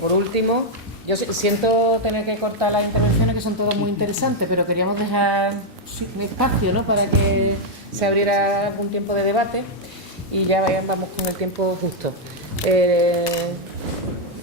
Por último, yo siento tener que cortar las intervenciones, que son todas muy interesantes, pero queríamos dejar un espacio, ¿no?, para que se abriera un tiempo de debate, y ya vamos con el tiempo justo.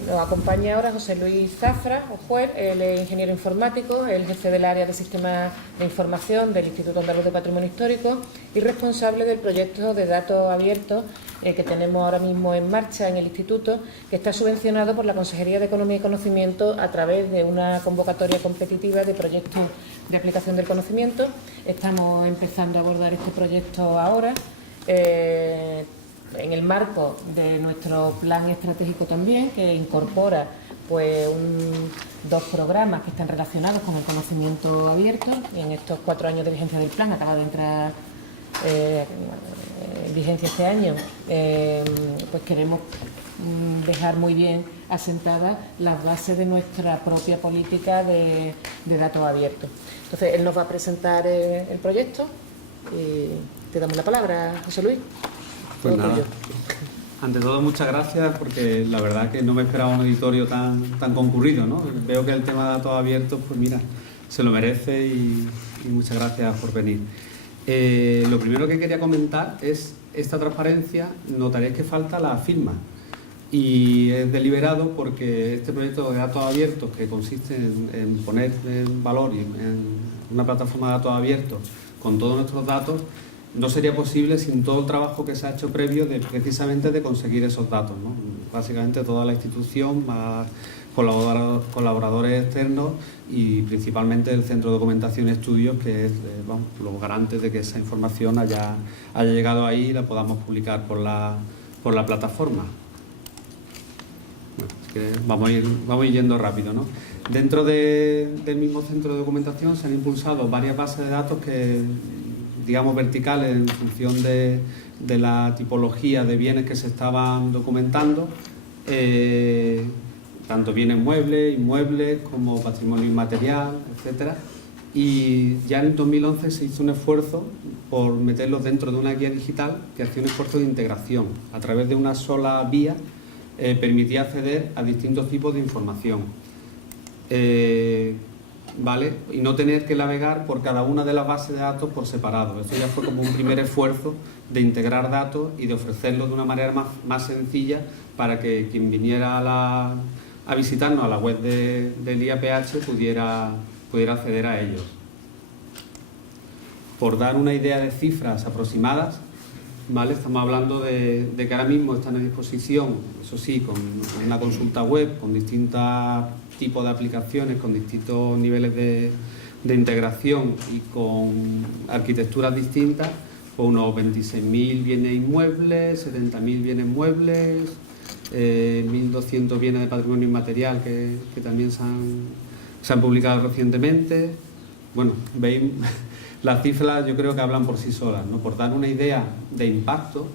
Nos acompaña ahora José Luis Zafra Ojuel, él es ingeniero informático, el jefe del área de sistemas de información del Instituto Andaluz de Patrimonio Histórico y responsable del proyecto de datos abiertos que tenemos ahora mismo en marcha en el Instituto, que está subvencionado por la Consejería de Economía y Conocimiento a través de una convocatoria competitiva de proyectos de aplicación del conocimiento. Estamos empezando a abordar este proyecto ahora, en el marco de nuestro plan estratégico también, que incorpora pues dos programas que están relacionados con el conocimiento abierto, y en estos 4 años de vigencia del plan, acaba de entrar en vigencia este año, pues queremos dejar muy bien asentadas las bases de nuestra propia política de datos abiertos. Entonces, él nos va a presentar el proyecto y te damos la palabra, José Luis. Pues nada, ante todo muchas gracias, porque la verdad que no me esperaba un auditorio tan concurrido, ¿no? Veo que el tema de datos abiertos, pues mira, se lo merece, y muchas gracias por venir. Lo primero que quería comentar es esta transparencia. Notaréis que falta la firma, y es deliberado porque este proyecto de datos abiertos, que consiste en poner en valor y en una plataforma de datos abiertos con todos nuestros datos, no sería posible sin todo el trabajo que se ha hecho previo precisamente de conseguir esos datos, ¿no? Básicamente toda la institución, más colaboradores externos y principalmente el Centro de Documentación y Estudios, que es los garantes de que esa información haya llegado ahí y la podamos publicar por la plataforma. Bueno, es que vamos a ir yendo rápido, ¿no? Dentro del mismo Centro de Documentación se han impulsado varias bases de datos que, digamos, verticales en función de la tipología de bienes que se estaban documentando, tanto bienes muebles, inmuebles, como patrimonio inmaterial, etcétera. Y ya en el 2011 se hizo un esfuerzo por meterlos dentro de una guía digital que hacía un esfuerzo de integración. A través de una sola vía permitía acceder a distintos tipos de información. ¿Vale? Y no tener que navegar por cada una de las bases de datos por separado. Esto ya fue como un primer esfuerzo de integrar datos y de ofrecerlos de una manera más sencilla para que quien viniera a visitarnos a la web del IAPH pudiera acceder a ellos. Por dar una idea de cifras aproximadas, ¿vale? Estamos hablando de que ahora mismo están a disposición, eso sí, con una consulta web, con distintos tipos de aplicaciones, con distintos niveles de integración y con arquitecturas distintas, pues unos 26.000 bienes inmuebles, 70.000 bienes muebles, 1.200 bienes de patrimonio inmaterial que también se han publicado recientemente. Bueno, veis, las cifras yo creo que hablan por sí solas, ¿no? Por dar una idea de impacto,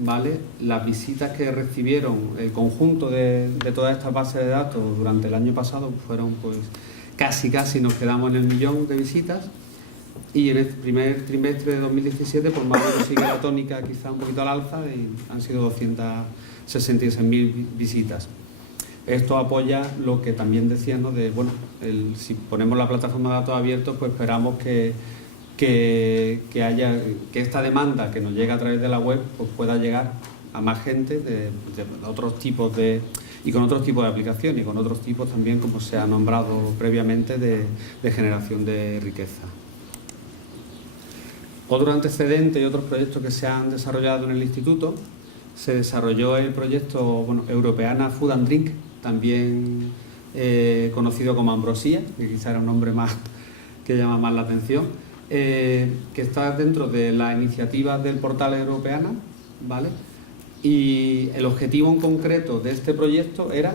¿vale? Las visitas que recibieron el conjunto de todas estas bases de datos durante el año pasado fueron, pues, casi nos quedamos en el 1.000.000 de visitas, y en el primer trimestre de 2017, por más o menos sigue la tónica quizá un poquito al alza, y han sido 266.000 visitas. Esto apoya lo que también decían, ¿no? De, bueno, si ponemos la plataforma de datos abiertos, pues esperamos que esta demanda que nos llega a través de la web, pues pueda llegar a más gente de otros tipos y con otros tipos de aplicaciones, y con otros tipos también, como se ha nombrado previamente, de generación de riqueza. Otro antecedente y otros proyectos que se han desarrollado en el Instituto: se desarrolló el proyecto Europeana Food and Drink, también conocido como Ambrosía, que quizá era un nombre más que llama más la atención, que está dentro de las iniciativas del portal Europeana, ¿vale? Y el objetivo en concreto de este proyecto era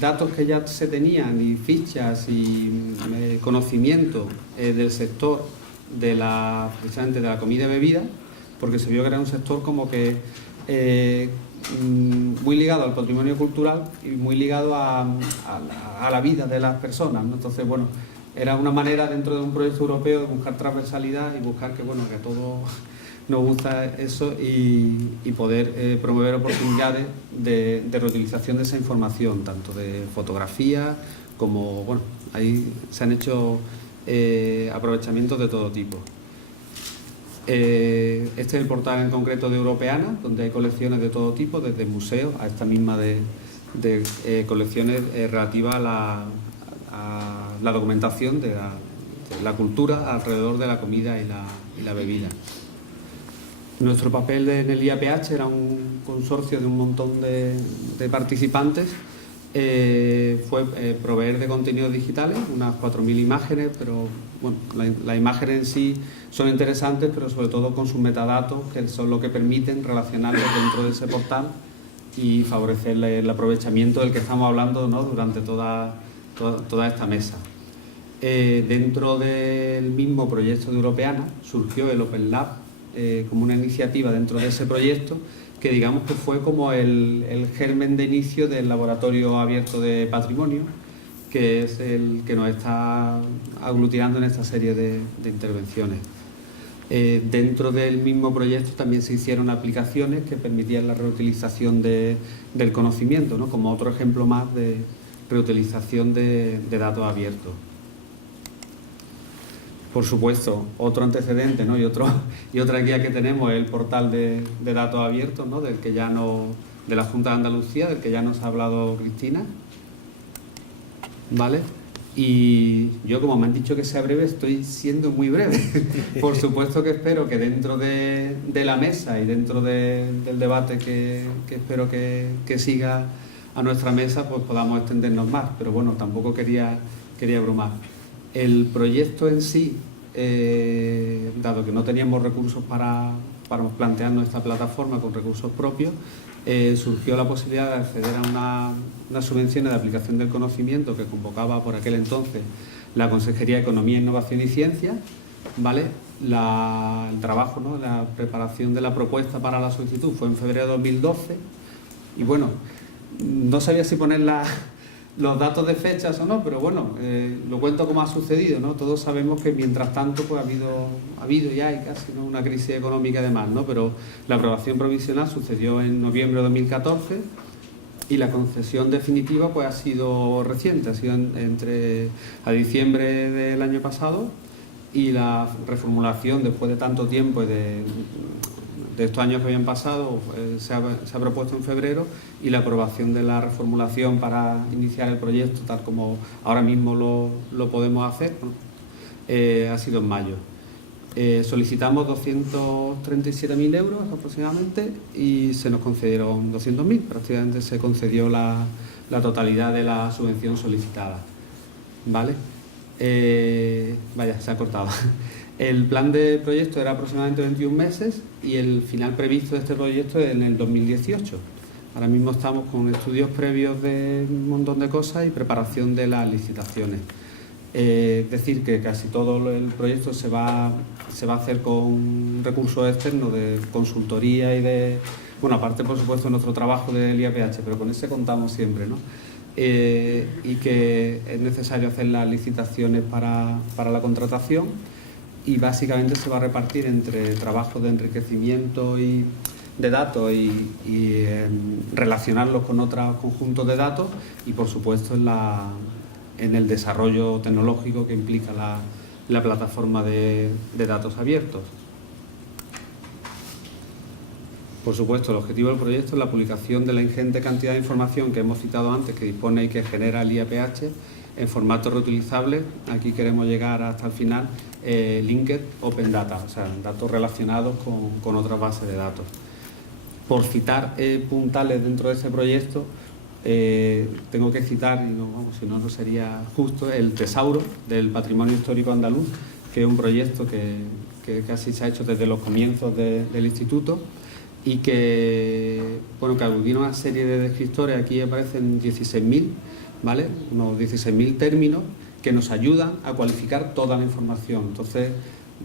datos que ya se tenían, y fichas y conocimiento del sector precisamente de la comida y bebida, porque se vio que era un sector como que muy ligado al patrimonio cultural y muy ligado a la vida de las personas, ¿no? Entonces, bueno, era una manera dentro de un proyecto europeo de buscar transversalidad y buscar que, bueno, que nos gusta eso y poder promover oportunidades de reutilización de esa información, tanto de fotografía como, bueno, ahí se han hecho aprovechamientos de todo tipo. Este es el portal en concreto de Europeana, donde hay colecciones de todo tipo, desde museos a esta misma de colecciones relativas a la documentación de la cultura alrededor de la comida y la bebida. Nuestro papel en el IAPH era un consorcio de un montón de participantes. Fue proveer de contenidos digitales, unas 4.000 imágenes, pero bueno, las imágenes en sí son interesantes, pero sobre todo con sus metadatos, que son lo que permiten relacionarlos dentro de ese portal y favorecer el aprovechamiento del que estamos hablando, ¿no?, durante toda esta mesa. Dentro del mismo proyecto de Europeana surgió el Open Lab como una iniciativa dentro de ese proyecto, que digamos que fue como el germen de inicio del Laboratorio Abierto de Patrimonio, que es el que nos está aglutinando en esta serie de intervenciones. Dentro del mismo proyecto también se hicieron aplicaciones que permitían la reutilización del conocimiento, ¿no?, como otro ejemplo más de reutilización de datos abiertos. Por supuesto, otro antecedente, ¿no?, y otra guía que tenemos es el portal de datos abiertos, ¿no?, de la Junta de Andalucía, del que ya nos ha hablado Cristina, ¿vale? Y yo, como me han dicho que sea breve, estoy siendo muy breve. Por supuesto que espero que dentro de la mesa y dentro del debate que espero que siga a nuestra mesa, pues podamos extendernos más, pero bueno, tampoco quería abrumar. El proyecto en sí, dado que no teníamos recursos para plantearnos esta plataforma con recursos propios, surgió la posibilidad de acceder a unas subvenciones de aplicación del conocimiento que convocaba por aquel entonces la Consejería de Economía, Innovación y Ciencia, ¿vale? El trabajo, ¿no?, la preparación de la propuesta para la solicitud fue en febrero de 2012 y bueno, no sabía si poner los datos de fechas o no, pero bueno, lo cuento como ha sucedido, ¿no? Todos sabemos que mientras tanto pues ha habido y hay casi, ¿no?, una crisis económica además, ¿no? Pero la aprobación provisional sucedió en noviembre de 2014 y la concesión definitiva pues ha sido reciente, ha sido a diciembre del año pasado, y la reformulación después de tanto tiempo y de estos años que habían pasado se ha propuesto en febrero, y la aprobación de la reformulación para iniciar el proyecto tal como ahora mismo lo podemos hacer, ¿no?, ha sido en mayo. Solicitamos 237.000 euros aproximadamente y se nos concedieron 200.000, prácticamente se concedió la totalidad de la subvención solicitada, ¿vale? Vaya, se ha cortado. El plan de proyecto era aproximadamente 21 meses y el final previsto de este proyecto es en el 2018. Ahora mismo estamos con estudios previos de un montón de cosas y preparación de las licitaciones. Es decir, que casi todo el proyecto se va a hacer con recursos externos de consultoría y bueno, aparte por supuesto nuestro trabajo del IAPH, pero con ese contamos siempre, ¿no? Y que es necesario hacer las licitaciones para la contratación, y básicamente se va a repartir entre trabajos de enriquecimiento de datos y relacionarlos con otros conjuntos de datos, y por supuesto en el desarrollo tecnológico que implica la plataforma de datos abiertos. Por supuesto, el objetivo del proyecto es la publicación de la ingente cantidad de información que hemos citado antes, que dispone y que genera el IAPH en formato reutilizable. Aquí queremos llegar hasta el final, linked open data, o sea, datos relacionados con otras bases de datos. Por citar puntales dentro de este proyecto, tengo que citar, y si no, no sería justo, el Tesauro del Patrimonio Histórico Andaluz, que es un proyecto que casi se ha hecho desde los comienzos del instituto, y que aglutina una serie de descriptores. Aquí aparecen 16.000, ¿vale? Unos 16.000 términos que nos ayudan a cualificar toda la información. Entonces,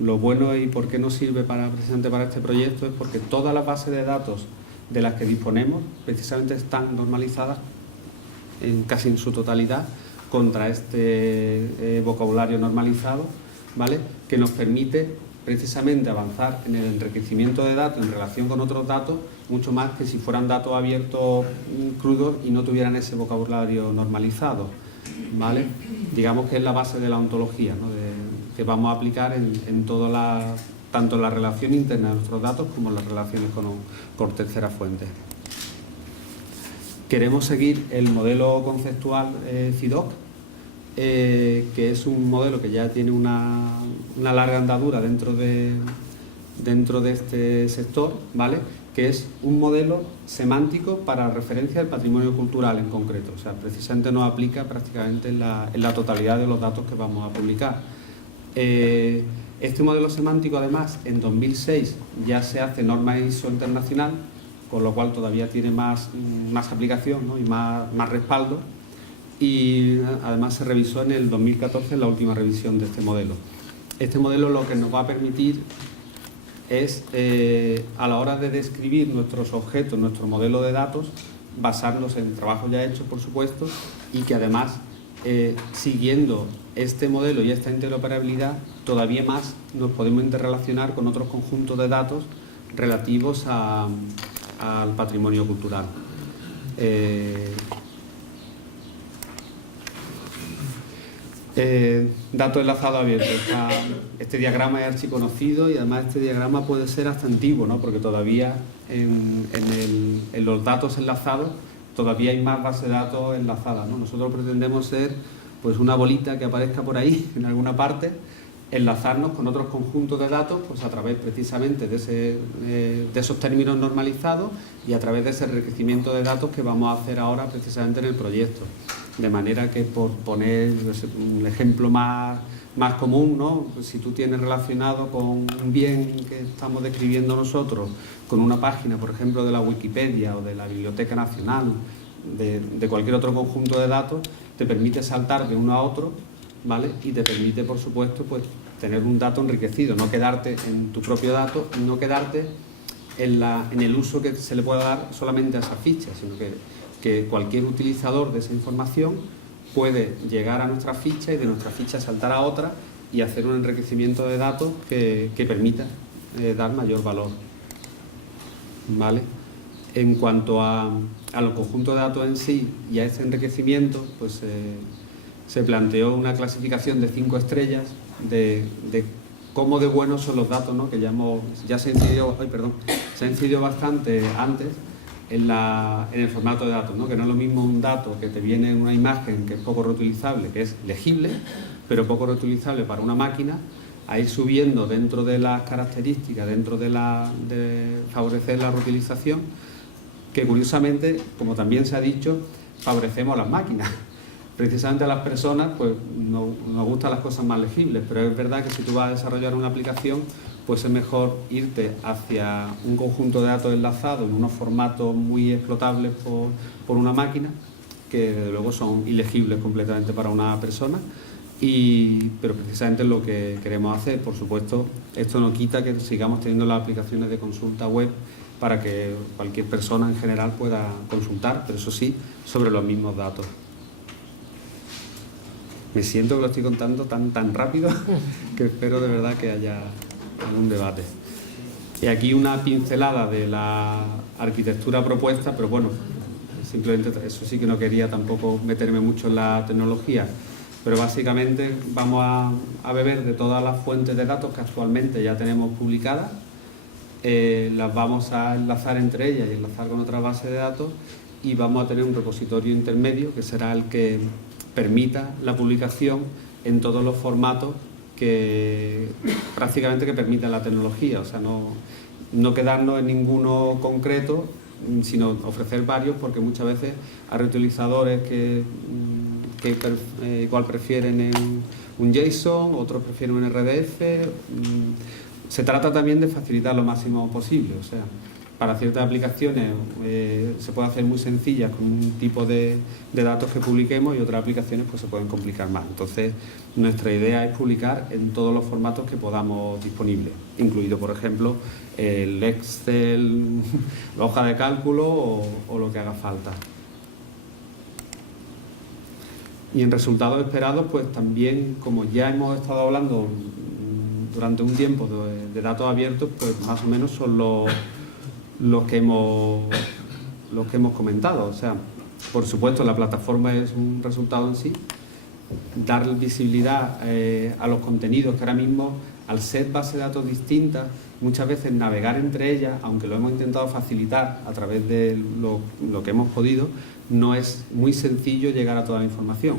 lo bueno y por qué nos sirve precisamente para este proyecto es porque todas las bases de datos de las que disponemos precisamente están normalizadas casi en su totalidad contra este vocabulario normalizado, ¿vale?, que nos permite precisamente avanzar en el enriquecimiento de datos en relación con otros datos, mucho más que si fueran datos abiertos crudos y no tuvieran ese vocabulario normalizado, ¿vale? Digamos que es la base de la ontología, ¿no? Que vamos a aplicar en tanto en la relación interna de nuestros datos como en las relaciones con terceras fuentes. Queremos seguir el modelo conceptual CIDOC, que es un modelo que ya tiene una larga andadura dentro de este sector, ¿vale? Que es un modelo semántico para referencia al patrimonio cultural en concreto. O sea, precisamente nos aplica prácticamente en la totalidad de los datos que vamos a publicar. Este modelo semántico, además, en 2006 ya se hace norma ISO internacional, con lo cual todavía tiene más aplicación, ¿no? Y más respaldo. Y además se revisó en el 2014 en la última revisión de este modelo. Este modelo lo que nos va a permitir es, a la hora de describir nuestros objetos, nuestro modelo de datos, basarnos en trabajos ya hechos, por supuesto, y que además, siguiendo este modelo y esta interoperabilidad, todavía más nos podemos interrelacionar con otros conjuntos de datos relativos al patrimonio cultural. Dato enlazado abierto. Este diagrama es archiconocido y además este diagrama puede ser hasta antiguo, ¿no? Porque todavía en los datos enlazados todavía hay más bases de datos enlazadas, ¿no? Nosotros pretendemos ser pues una bolita que aparezca por ahí en alguna parte, enlazarnos con otros conjuntos de datos pues a través precisamente de esos términos normalizados y a través de ese enriquecimiento de datos que vamos a hacer ahora precisamente en el proyecto. De manera que, por poner un ejemplo más común, ¿no? Pues si tú tienes relacionado con un bien que estamos describiendo nosotros, con una página, por ejemplo, de la Wikipedia o de la Biblioteca Nacional, de cualquier otro conjunto de datos, te permite saltar de uno a otro, ¿vale? Y te permite, por supuesto, pues tener un dato enriquecido, no quedarte en tu propio dato y no quedarte en el uso que se le pueda dar solamente a esa ficha, sino que cualquier utilizador de esa información puede llegar a nuestra ficha y de nuestra ficha saltar a otra y hacer un enriquecimiento de datos que permita dar mayor valor, ¿vale? En cuanto a los conjuntos de datos en sí y a este enriquecimiento, pues se planteó una clasificación de 5 estrellas de cómo de buenos son los datos, ¿no? Que ya se ha incidido bastante antes en el formato de datos, ¿no? Que no es lo mismo un dato que te viene en una imagen que es poco reutilizable, que es legible, pero poco reutilizable para una máquina, a ir subiendo dentro de las características, dentro de favorecer la reutilización, que curiosamente, como también se ha dicho, favorecemos a las máquinas. Precisamente a las personas pues nos gustan las cosas más legibles, pero es verdad que si tú vas a desarrollar una aplicación, pues es mejor irte hacia un conjunto de datos enlazados en unos formatos muy explotables por una máquina, que desde luego son ilegibles completamente para una persona, pero precisamente es lo que queremos hacer. Por supuesto, esto no quita que sigamos teniendo las aplicaciones de consulta web para que cualquier persona en general pueda consultar, pero eso sí, sobre los mismos datos. Me siento que lo estoy contando tan rápido que espero de verdad que haya algún debate. Y aquí una pincelada de la arquitectura propuesta, pero bueno, simplemente eso sí que no quería tampoco meterme mucho en la tecnología, pero básicamente vamos a beber de todas las fuentes de datos que actualmente ya tenemos publicadas, las vamos a enlazar entre ellas y enlazar con otra base de datos y vamos a tener un repositorio intermedio que será el que permita la publicación en todos los formatos que prácticamente que permitan la tecnología, o sea, no quedarnos en ninguno concreto, sino ofrecer varios, porque muchas veces hay reutilizadores que igual prefieren un JSON, otros prefieren un RDF. Se trata también de facilitar lo máximo posible, o sea, para ciertas aplicaciones se puede hacer muy sencillas con un tipo de datos que publiquemos y otras aplicaciones pues se pueden complicar más. Entonces, nuestra idea es publicar en todos los formatos que podamos disponibles, incluido, por ejemplo, el Excel, la hoja de cálculo o lo que haga falta. Y en resultados esperados, pues también, como ya hemos estado hablando durante un tiempo de datos abiertos, pues más o menos son los que hemos comentado. O sea, por supuesto, la plataforma es un resultado en sí. Dar visibilidad a los contenidos que ahora mismo, al ser bases de datos distintas, muchas veces navegar entre ellas, aunque lo hemos intentado facilitar a través de lo que hemos podido, no es muy sencillo llegar a toda la información.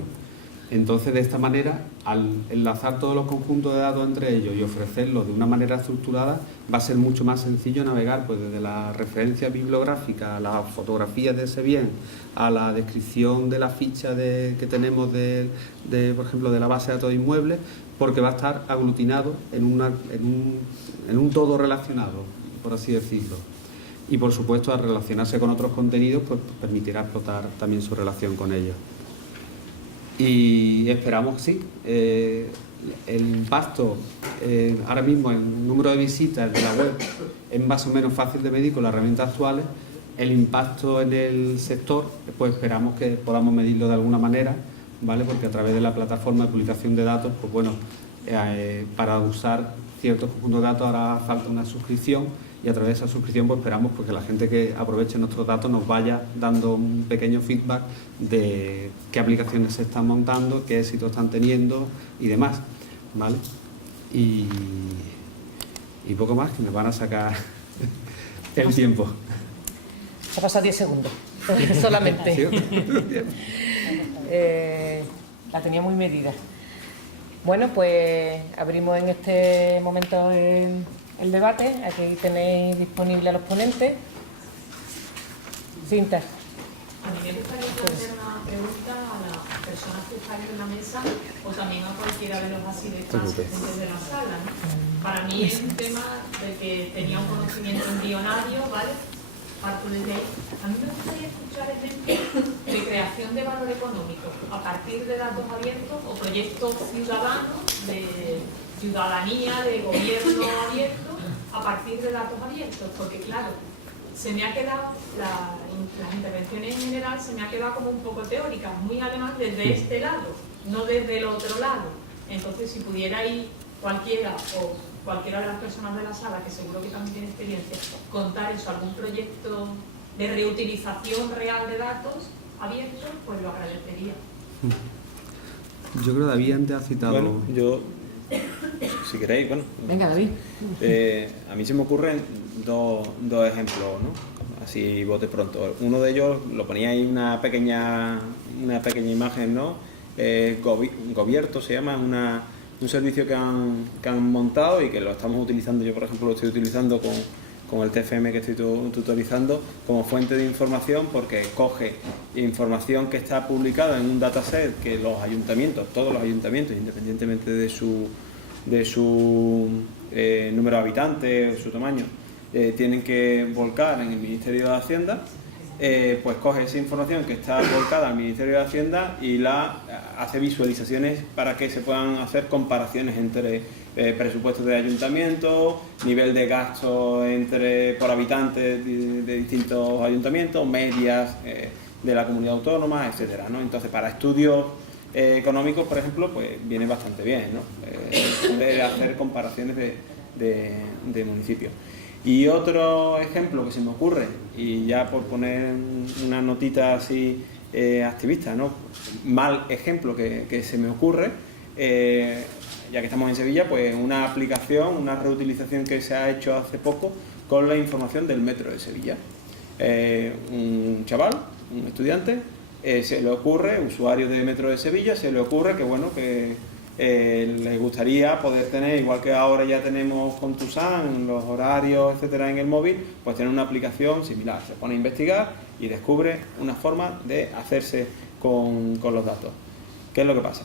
Entonces, de esta manera, al enlazar todos los conjuntos de datos entre ellos y ofrecerlos de una manera estructurada, va a ser mucho más sencillo navegar, pues desde la referencia bibliográfica a las fotografías de ese bien, a la descripción de la ficha que tenemos por ejemplo, de la base de datos de inmuebles, porque va a estar aglutinado en un todo relacionado, por así decirlo. Y, por supuesto, al relacionarse con otros contenidos, pues permitirá explotar también su relación con ellos. Y esperamos, sí, el impacto, ahora mismo el número de visitas de la web es más o menos fácil de medir con las herramientas actuales. El impacto en el sector, pues esperamos que podamos medirlo de alguna manera, ¿vale? Porque a través de la plataforma de publicación de datos, pues bueno, para usar ciertos conjuntos de datos hará falta una suscripción, y a través de esa suscripción pues esperamos que la gente que aproveche nuestros datos nos vaya dando un pequeño feedback de qué aplicaciones se están montando, qué éxito están teniendo y demás, ¿vale? Y poco más, que me van a sacar el tiempo. Se ha pasado 10 segundos, solamente. La tenía muy medida. Bueno, pues abrimos en este momento el debate. Aquí tenéis disponible a los ponentes. Cinta. A mí me gustaría plantear una pregunta a las personas que están en la mesa o también a cualquiera de los asistentes de la sala, ¿no? Para mí es un tema del que tenía un conocimiento embrionario, ¿vale? Parto desde ahí. A mí me gustaría escuchar ejemplos de creación de valor económico a partir de datos abiertos o proyectos ciudadanos de ciudadanía, de gobierno abierto a partir de datos abiertos, porque claro, se me ha quedado, las intervenciones en general se me ha quedado como un poco teóricas, muy además desde este lado, no desde el otro lado. Entonces, si pudierais cualquiera o cualquiera de las personas de la sala, que seguro que también tiene experiencia, contar eso, algún proyecto de reutilización real de datos abiertos, pues lo agradecería. Yo creo que David antes ha citado... Bueno, yo, si queréis, bueno... Venga, David. A mí se me ocurren dos ejemplos, ¿no? Así bote pronto. Uno de ellos lo ponía ahí una pequeña imagen, ¿no? Gobierto se llama, un servicio que han montado y que lo estamos utilizando. Yo, por ejemplo, lo estoy utilizando con el TFM que estoy tutorizando como fuente de información, porque coge información que está publicada en un dataset que los ayuntamientos, todos los ayuntamientos, independientemente de su número de habitantes o su tamaño, tienen que volcar en el Ministerio de Hacienda. Pues coge esa información que está volcada al Ministerio de Hacienda y la hace visualizaciones para que se puedan hacer comparaciones entre presupuestos de ayuntamientos, nivel de gasto por habitantes de distintos ayuntamientos, medias de la comunidad autónoma, etcétera, ¿no? Entonces, para estudios económicos, por ejemplo, pues viene bastante bien, ¿no? Poder hacer comparaciones de municipios. Y otro ejemplo que se me ocurre, y ya por poner una notita así activista, ¿no? Mal ejemplo que se me ocurre, ya que estamos en Sevilla, pues una aplicación, una reutilización que se ha hecho hace poco con la información del metro de Sevilla. Un chaval, un estudiante, se le ocurre, usuario de metro de Sevilla, se le ocurre que bueno, que le gustaría poder tener, igual que ahora ya tenemos con Tusan, los horarios, etcétera, en el móvil, pues tener una aplicación similar. Se pone a investigar y descubre una forma de hacerse con los datos. ¿Qué es lo que pasa?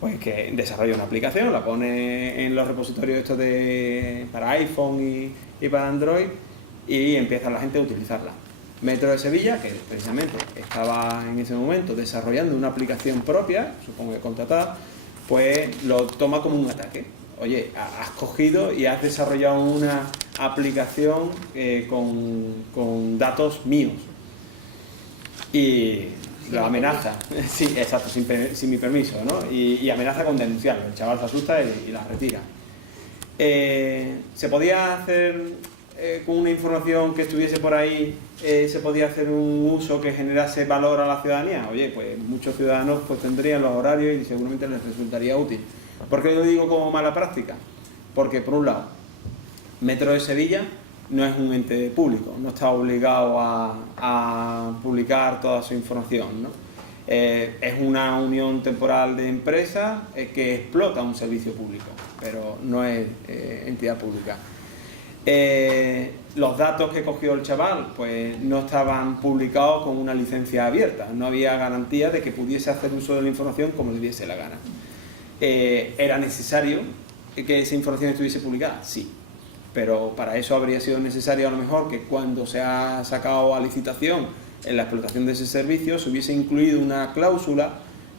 Pues que desarrolla una aplicación, la pone en los repositorios estos para iPhone y para Android, y empieza la gente a utilizarla. Metro de Sevilla, que precisamente estaba en ese momento desarrollando una aplicación propia, supongo que contratada, pues lo toma como un ataque. Oye, has cogido y has desarrollado una aplicación con datos míos. Y lo amenaza, sí, exacto, sin mi permiso, ¿no? Y amenaza con denunciarlo. El chaval se asusta y la retira. ¿Se podía hacer con una información que estuviese por ahí, se podía hacer un uso que generase valor a la ciudadanía? Oye, pues muchos ciudadanos pues tendrían los horarios y seguramente les resultaría útil. ¿Por qué lo digo como mala práctica? Porque, por un lado, Metro de Sevilla no es un ente público, no está obligado a publicar toda su información, ¿no? Es una unión temporal de empresas que explota un servicio público, pero no es entidad pública. Los datos que cogió el chaval pues no estaban publicados con una licencia abierta, no había garantía de que pudiese hacer uso de la información como le diese la gana. ¿Era necesario que esa información estuviese publicada? Sí, pero para eso habría sido necesario a lo mejor que cuando se ha sacado a licitación en la explotación de ese servicio se hubiese incluido una cláusula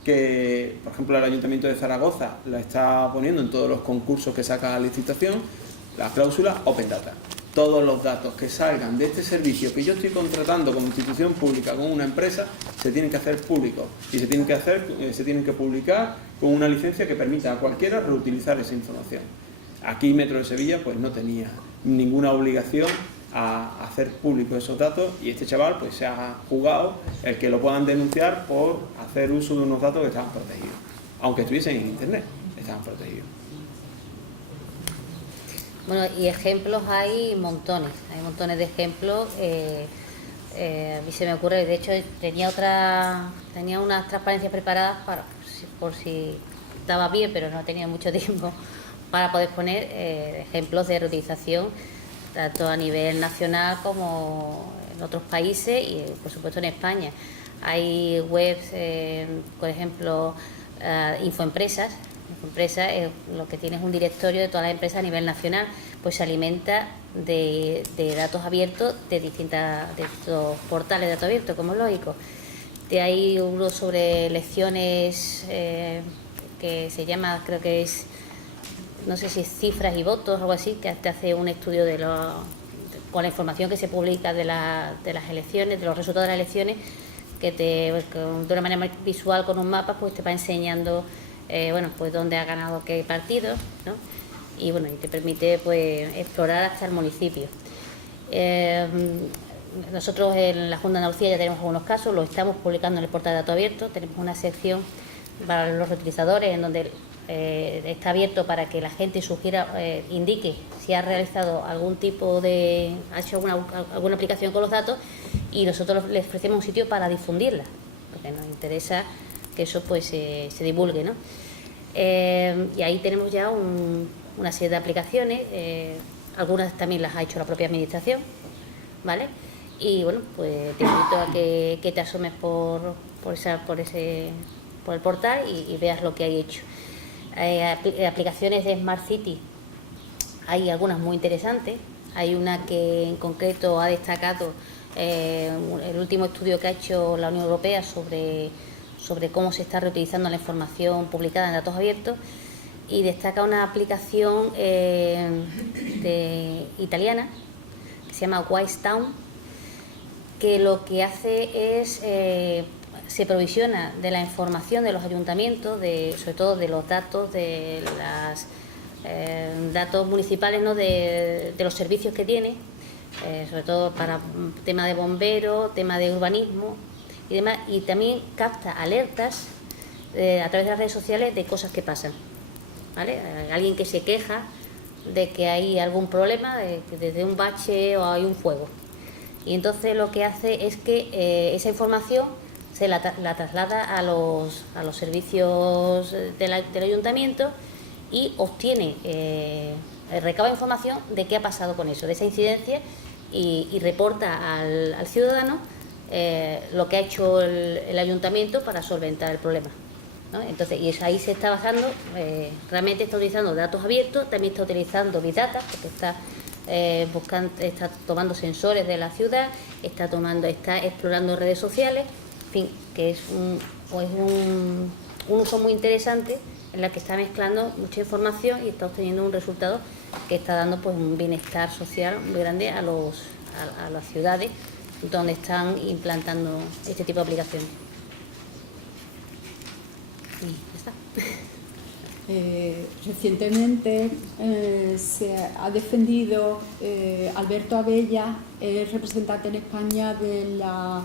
que, por ejemplo, el Ayuntamiento de Zaragoza la está poniendo en todos los concursos que saca a licitación, la cláusula Open Data. Todos los datos que salgan de este servicio que yo estoy contratando como institución pública con una empresa se tienen que hacer públicos y se tienen que publicar con una licencia que permita a cualquiera reutilizar esa información. Aquí Metro de Sevilla pues no tenía ninguna obligación a hacer públicos esos datos y este chaval pues se ha jugado el que lo puedan denunciar por hacer uso de unos datos que estaban protegidos, aunque estuviesen en internet, estaban protegidos. Bueno, y ejemplos hay montones de ejemplos. A mí se me ocurre, de hecho tenía unas transparencias preparadas por si estaba bien, pero no tenía mucho tiempo para poder poner ejemplos de reutilización tanto a nivel nacional como en otros países y por supuesto en España. Hay webs, por ejemplo, Infoempresas. Infoempresas lo que tiene es un directorio de todas las empresas a nivel nacional, pues se alimenta de datos abiertos de estos portales de datos abiertos, como es lógico. Hay uno sobre lecciones que se llama, creo que es, no sé si es Cifras y Votos o algo así, que te hace un estudio con la información que se publica de las elecciones, de los resultados de las elecciones, que de una manera visual con un mapa pues te va enseñando pues dónde ha ganado qué partido, ¿no? Y bueno, y te permite pues explorar hasta el municipio. Nosotros en la Junta de Andalucía ya tenemos algunos casos, los estamos publicando en el portal de datos abiertos, tenemos una sección para los reutilizadores en donde está abierto para que la gente sugiera, indique si ha realizado algún tipo de, ha hecho alguna aplicación con los datos y nosotros les ofrecemos un sitio para difundirla, porque nos interesa que eso pues se divulgue, ¿no? Y ahí tenemos ya una serie de aplicaciones, algunas también las ha hecho la propia administración, ¿vale? Y bueno, pues te invito a que te asomes por el portal y veas lo que hay hecho. Aplicaciones de Smart City, hay algunas muy interesantes. Hay una que en concreto ha destacado el último estudio que ha hecho la Unión Europea sobre cómo se está reutilizando la información publicada en datos abiertos y destaca una aplicación italiana que se llama Wise Town, que lo que hace es se provisiona de la información de los ayuntamientos, sobre todo de los datos de los datos municipales, ¿no? de los servicios que tiene, sobre todo para tema de bomberos, tema de urbanismo y demás, y también capta alertas a través de las redes sociales de cosas que pasan, ¿vale? Alguien que se queja de que hay algún problema, desde un bache o hay un fuego, y entonces lo que hace es que esa información se la traslada a los servicios del ayuntamiento y obtiene, recaba información de qué ha pasado con eso, de esa incidencia, y reporta al ciudadano lo que ha hecho el ayuntamiento para solventar el problema, ¿no? Entonces, y ahí se está basando, realmente está utilizando datos abiertos, también está utilizando Big Data, porque está tomando sensores de la ciudad, está explorando redes sociales, en fin, que es un uso muy interesante en la que está mezclando mucha información y está obteniendo un resultado que está dando pues un bienestar social muy grande a las ciudades donde están implantando este tipo de aplicaciones. Y ya está. Recientemente se ha defendido Alberto Abella, representante en España de la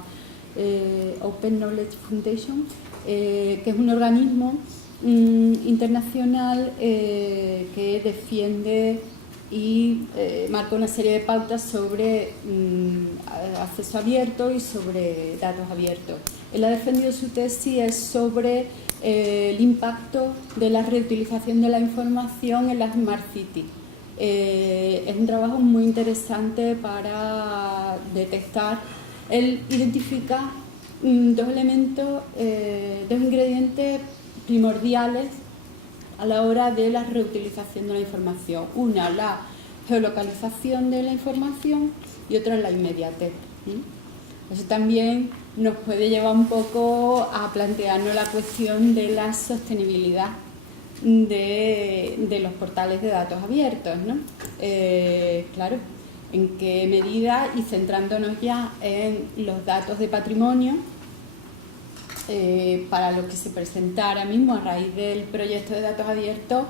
Open Knowledge Foundation, que es un organismo internacional que defiende y marca una serie de pautas sobre acceso abierto y sobre datos abiertos. Él ha defendido su tesis sobre el impacto de la reutilización de la información en las Smart Cities. Es un trabajo muy interesante para detectar. Él identifica dos elementos, dos ingredientes primordiales a la hora de la reutilización de la información. Una, la geolocalización de la información, y otra, la inmediatez. Eso también nos puede llevar un poco a plantearnos la cuestión de la sostenibilidad de los portales de datos abiertos, ¿no? Claro, en qué medida, y centrándonos ya en los datos de patrimonio, para lo que se presenta ahora mismo a raíz del proyecto de datos abiertos,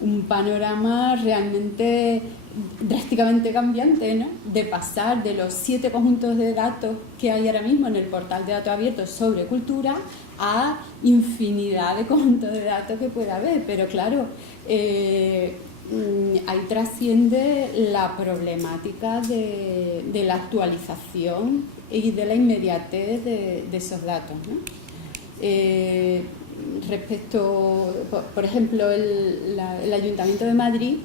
un panorama realmente drásticamente cambiante, ¿no? De pasar de los 7 conjuntos de datos que hay ahora mismo en el portal de datos abiertos sobre cultura a infinidad de conjuntos de datos que pueda haber. Pero claro, ahí trasciende la problemática de la actualización y de la inmediatez de esos datos, ¿no? Respecto, por ejemplo, el Ayuntamiento de Madrid,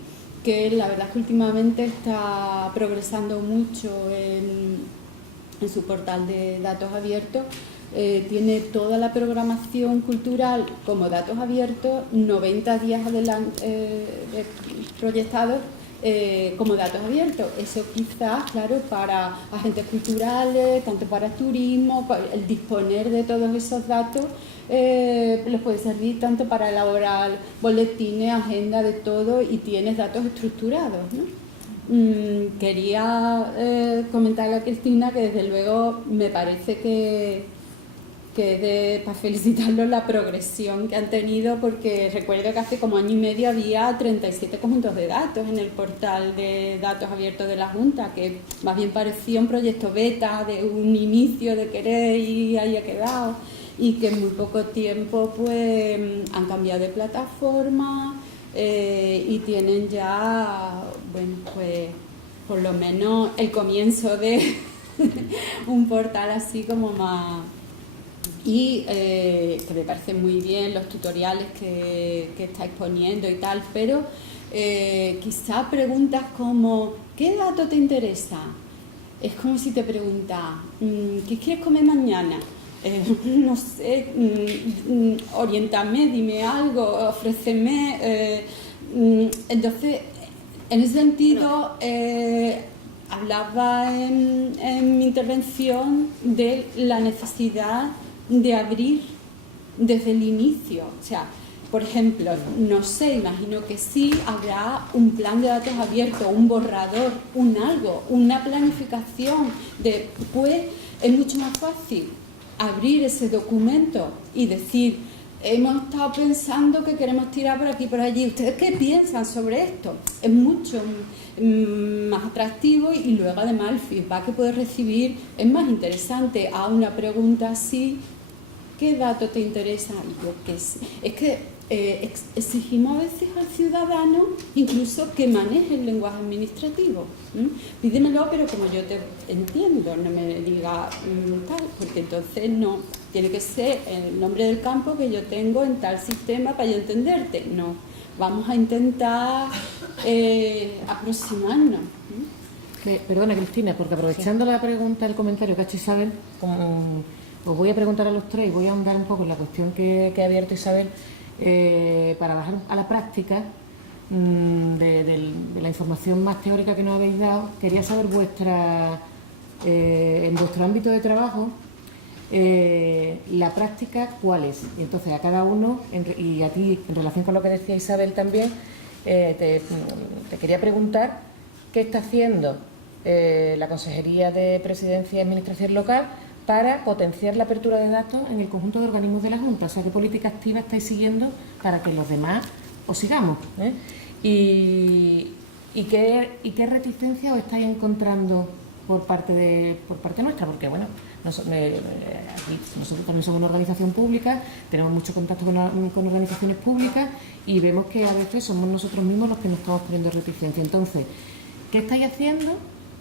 que la verdad es que últimamente está progresando mucho en su portal de datos abiertos, tiene toda la programación cultural como datos abiertos, 90 días proyectados como datos abiertos. Eso quizás, claro, para agentes culturales, tanto para turismo, el disponer de todos esos datos les puede servir tanto para elaborar boletines, agenda, de todo, y tienes datos estructurados, ¿no? Quería comentarle a Cristina que desde luego me parece que para felicitarlos la progresión que han tenido, porque recuerdo que hace como año y medio había 37 conjuntos de datos en el portal de datos abiertos de la Junta, que más bien parecía un proyecto beta de un inicio de querer y haya quedado, y que en muy poco tiempo pues han cambiado de plataforma y tienen ya, bueno, pues por lo menos el comienzo de un portal así como más. Y que me parece muy bien los tutoriales que estáis poniendo y tal, pero quizás preguntas como ¿qué dato te interesa? Es como si te pregunta ¿qué quieres comer mañana? No sé, oriéntame, dime algo, ofréceme. Entonces, en ese sentido, hablaba en mi intervención de la necesidad de abrir desde el inicio. O sea, por ejemplo, no sé, imagino que sí habrá un plan de datos abierto, un borrador, un algo, una planificación. Después es mucho más fácil abrir ese documento y decir, hemos estado pensando que queremos tirar por aquí y por allí, ¿ustedes qué piensan sobre esto? Es mucho más atractivo, y luego además el feedback que puedes recibir es más interesante a una pregunta así. ¿Qué dato te interesa? Y yo qué sé. Es que exigimos a veces al ciudadano incluso que maneje el lenguaje administrativo. Pídemelo, pero como yo te entiendo, no me diga tal, porque entonces no, tiene que ser el nombre del campo que yo tengo en tal sistema para yo entenderte. No, vamos a intentar aproximarnos. Perdona, Cristina, porque aprovechando la pregunta, el comentario que ha hecho Isabel, os voy a preguntar a los tres y voy a ahondar un poco en la cuestión que ha abierto Isabel, para bajar a la práctica de la información más teórica que nos habéis dado. Quería saber en vuestro ámbito de trabajo, la práctica cuál es. Y entonces a cada uno, y a ti en relación con lo que decía Isabel también, te quería preguntar qué está haciendo la Consejería de Presidencia y Administración Local para potenciar la apertura de datos en el conjunto de organismos de la Junta. O sea, ¿qué política activa estáis siguiendo para que los demás o sigamos, ¿eh? ¿Y qué reticencia os estáis encontrando por parte nuestra? Porque, bueno, aquí nosotros también somos una organización pública, tenemos mucho contacto con organizaciones públicas y vemos que a veces somos nosotros mismos los que nos estamos poniendo reticencia. Entonces, ¿qué estáis haciendo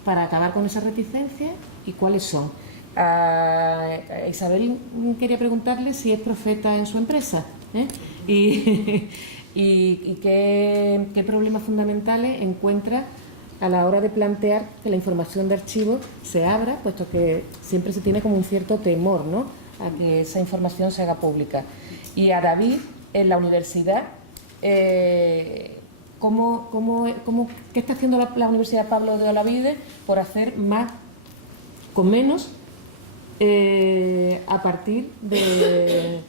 para acabar con esa reticencia y cuáles son? A Isabel quería preguntarle si es profeta en su empresa, ¿eh? y qué problemas fundamentales encuentra a la hora de plantear que la información de archivo se abra, puesto que siempre se tiene como un cierto temor, ¿no?, a que esa información se haga pública. Y a David, en la universidad, ¿qué está haciendo la Universidad Pablo de Olavide por hacer más con menos a partir de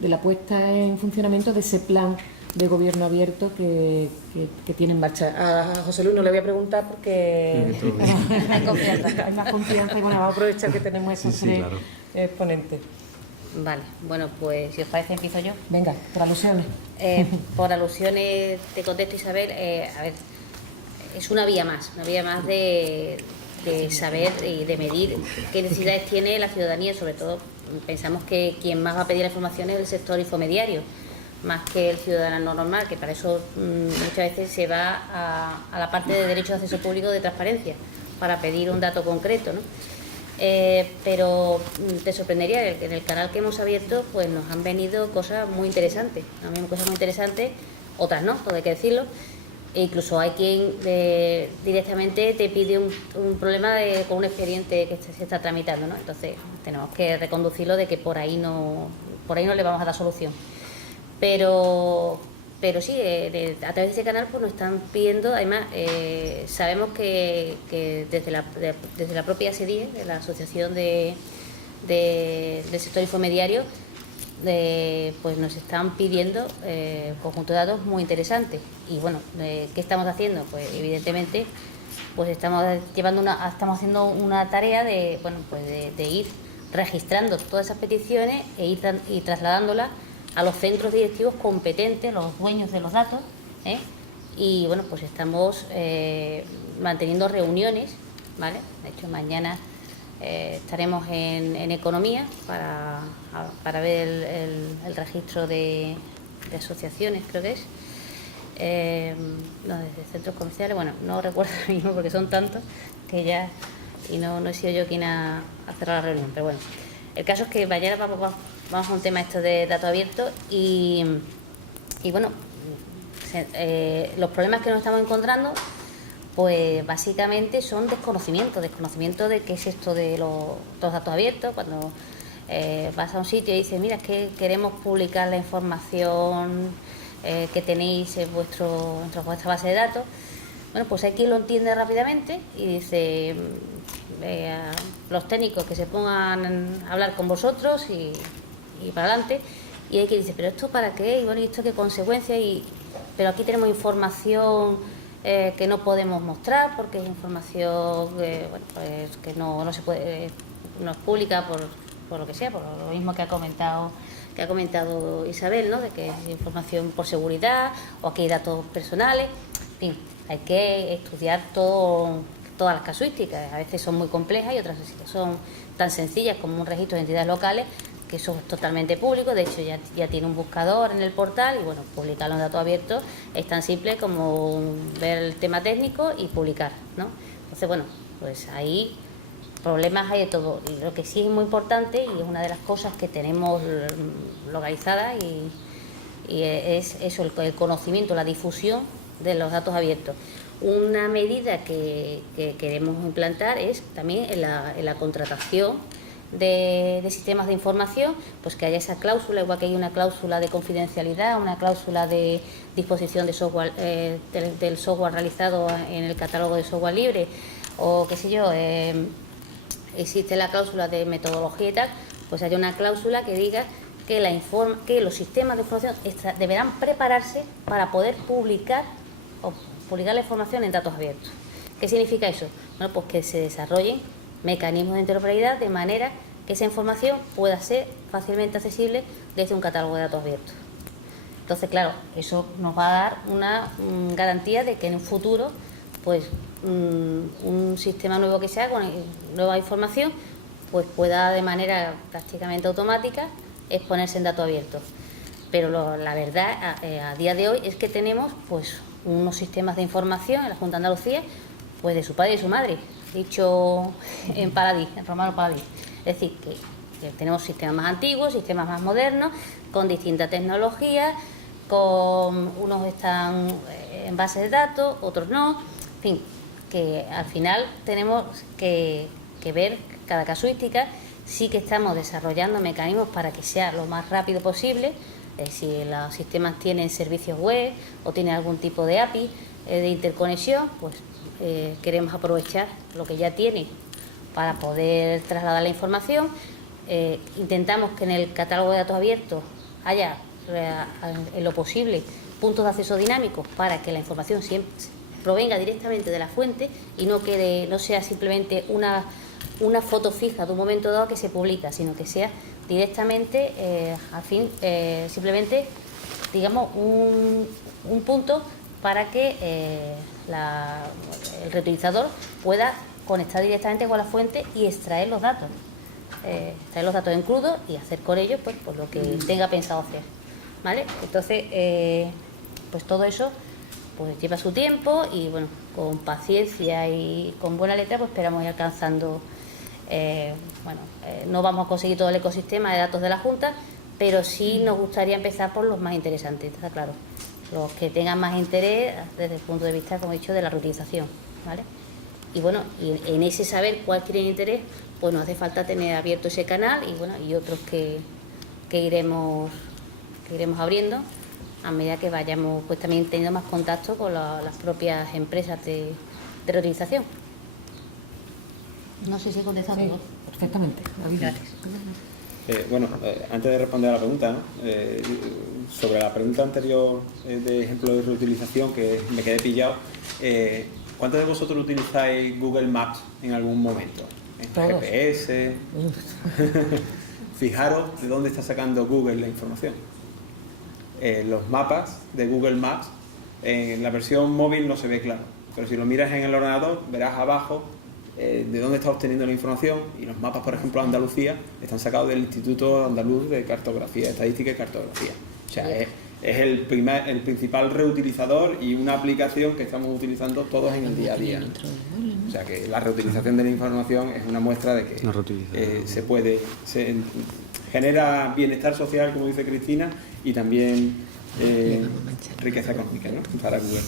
la puesta en funcionamiento de ese plan de gobierno abierto que tiene en marcha? A José Luis no le voy a preguntar porque hay más confianza y bueno, vamos a aprovechar que tenemos esos tres ponentes. Vale, bueno, pues si os parece empiezo yo. Venga, por alusiones. Por alusiones te contesto, Isabel. A ver, es una vía más de saber y de medir qué necesidades tiene la ciudadanía. Sobre todo pensamos que quien más va a pedir la información es el sector infomediario, más que el ciudadano normal, que para eso muchas veces se va a la parte de derecho de acceso público de transparencia para pedir un dato concreto, ¿no? Pero te sorprendería que en el canal que hemos abierto pues nos han venido cosas muy interesantes, otras no, todo hay que decirlo. E incluso hay quien directamente te pide un problema con un expediente que se está tramitando, ¿no? Entonces tenemos que reconducirlo de que por ahí no le vamos a dar solución. Pero sí, a través de ese canal pues nos están pidiendo, además sabemos que desde la propia ASEDIE, de la Asociación del Sector Infomediario, pues nos están pidiendo conjunto de datos muy interesantes. Y bueno, ¿qué estamos haciendo? Pues evidentemente pues estamos haciendo una tarea de ir registrando todas esas peticiones y trasladándolas a los centros directivos competentes, los dueños de los datos, y bueno, pues estamos manteniendo reuniones, ¿vale? De hecho, mañana estaremos en Economía para ver el registro de asociaciones, creo que es, de centros comerciales. Bueno, no recuerdo ahora mismo porque son tantos que ya, y no he sido yo quien ha cerrado la reunión, pero bueno, el caso es que mañana vamos a un tema esto de datos abiertos y bueno, los problemas que nos estamos encontrando pues básicamente son desconocimiento de qué es esto de los datos abiertos. Cuando vas a un sitio y dices, mira, es que queremos publicar la información que tenéis en vuestra base de datos, bueno, pues hay quien lo entiende rápidamente y dice, los técnicos que se pongan a hablar con vosotros y para adelante, y hay quien dice, pero ¿esto para qué? Y bueno, ¿y esto qué consecuencias? Pero aquí tenemos información que no podemos mostrar porque es información pues que no se puede, no es pública por lo que sea, por lo mismo que ha comentado Isabel, ¿no? De que es información por seguridad o que hay datos personales. En fin, hay que estudiar todas las casuísticas. A veces son muy complejas y otras son tan sencillas como un registro de entidades locales, que eso es totalmente público. De hecho ya tiene un buscador en el portal y bueno, publicar los datos abiertos es tan simple como ver el tema técnico y publicar, ¿no? Entonces bueno, pues ahí problemas hay de todo. Y lo que sí es muy importante y es una de las cosas que tenemos localizadas y es eso, el conocimiento, la difusión de los datos abiertos. Una medida que queremos implantar es también en la contratación de sistemas de información, pues que haya esa cláusula, igual que hay una cláusula de confidencialidad, una cláusula de disposición de software, del software realizado en el catálogo de software libre, o qué sé yo, existe la cláusula de metodología y tal, pues haya una cláusula que diga que los sistemas de información deberán prepararse para poder publicar la información en datos abiertos. ¿Qué significa eso? Bueno, pues que se desarrollen mecanismos de interoperabilidad de manera que esa información pueda ser fácilmente accesible desde un catálogo de datos abiertos. Entonces, claro, eso nos va a dar una garantía de que en un futuro, pues un sistema nuevo que sea, con nueva información, pues pueda de manera prácticamente automática exponerse en datos abiertos. Pero la verdad, a día de hoy, es que tenemos pues unos sistemas de información en la Junta de Andalucía, pues de su padre y de su madre, dicho en Paladí, en romano Paladí. Es decir, que tenemos sistemas más antiguos, sistemas más modernos, con distintas tecnologías, unos están en base de datos, otros no, en fin, que al final tenemos que ver cada casuística. Sí que estamos desarrollando mecanismos para que sea lo más rápido posible. Si los sistemas tienen servicios web o tienen algún tipo de API de interconexión, pues queremos aprovechar lo que ya tiene para poder trasladar la información. Intentamos que en el catálogo de datos abiertos haya, en lo posible, puntos de acceso dinámicos para que la información siempre provenga directamente de la fuente y no sea simplemente una foto fija de un momento dado que se publica, sino que sea directamente, simplemente, digamos, un punto para que el reutilizador pueda conectar directamente con la fuente y extraer los datos. En crudo y hacer con ellos pues lo que tenga pensado hacer, ¿vale? Entonces, pues todo eso pues lleva su tiempo y bueno, con paciencia y con buena letra pues esperamos ir alcanzando. No vamos a conseguir todo el ecosistema de datos de la Junta, pero sí nos gustaría empezar por los más interesantes, está claro, los que tengan más interés desde el punto de vista, como he dicho, de la reutilización, ¿vale? Y bueno, y en ese saber cuál tiene interés, pues nos hace falta tener abierto ese canal y bueno, y otros que iremos abriendo a medida que vayamos pues también teniendo más contacto con las propias empresas de reutilización. No sé si he contestado todo. Perfectamente. Gracias. Antes de responder a la pregunta, ¿no? Sobre la pregunta anterior de ejemplo de reutilización, que me quedé pillado, ¿cuántos de vosotros utilizáis Google Maps en algún momento? ¿En Todos. GPS? Fijaros de dónde está sacando Google la información. Los mapas de Google Maps, en la versión móvil no se ve claro, pero si lo miras en el ordenador, verás abajo de dónde está obteniendo la información, y los mapas, por ejemplo, de Andalucía están sacados del Instituto Andaluz de Cartografía, Estadística y Cartografía. O sea, es el principal reutilizador y una aplicación que estamos utilizando todos en el día a día. O sea, que la reutilización de la información es una muestra de que se genera bienestar social, como dice Cristina, y también riqueza económica, ¿no? Para Google.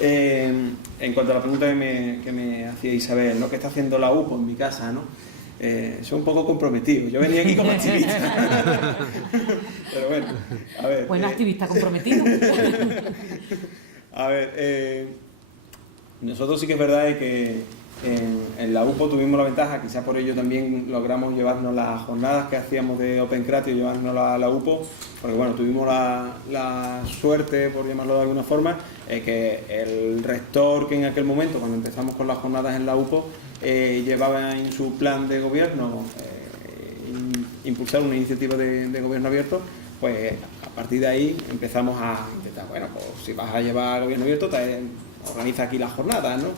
En cuanto a la pregunta que me hacía Isabel, ¿no? ¿Qué está haciendo la UPO en mi casa, no? Soy un poco comprometido. Yo venía aquí como activista. Pero bueno, a ver. Buen activista comprometido. A ver, nosotros sí que es verdad que en la UPO tuvimos la ventaja, quizás por ello también logramos llevarnos las jornadas que hacíamos de Open Creatio, llevarnos a la UPO, porque bueno, tuvimos la suerte, por llamarlo de alguna forma, que el rector, que en aquel momento, cuando empezamos con las jornadas en la UPO, llevaba en su plan de gobierno impulsar una iniciativa de gobierno abierto. Pues a partir de ahí empezamos a intentar, bueno, pues si vas a llevar gobierno abierto, organiza aquí las jornadas, ¿no?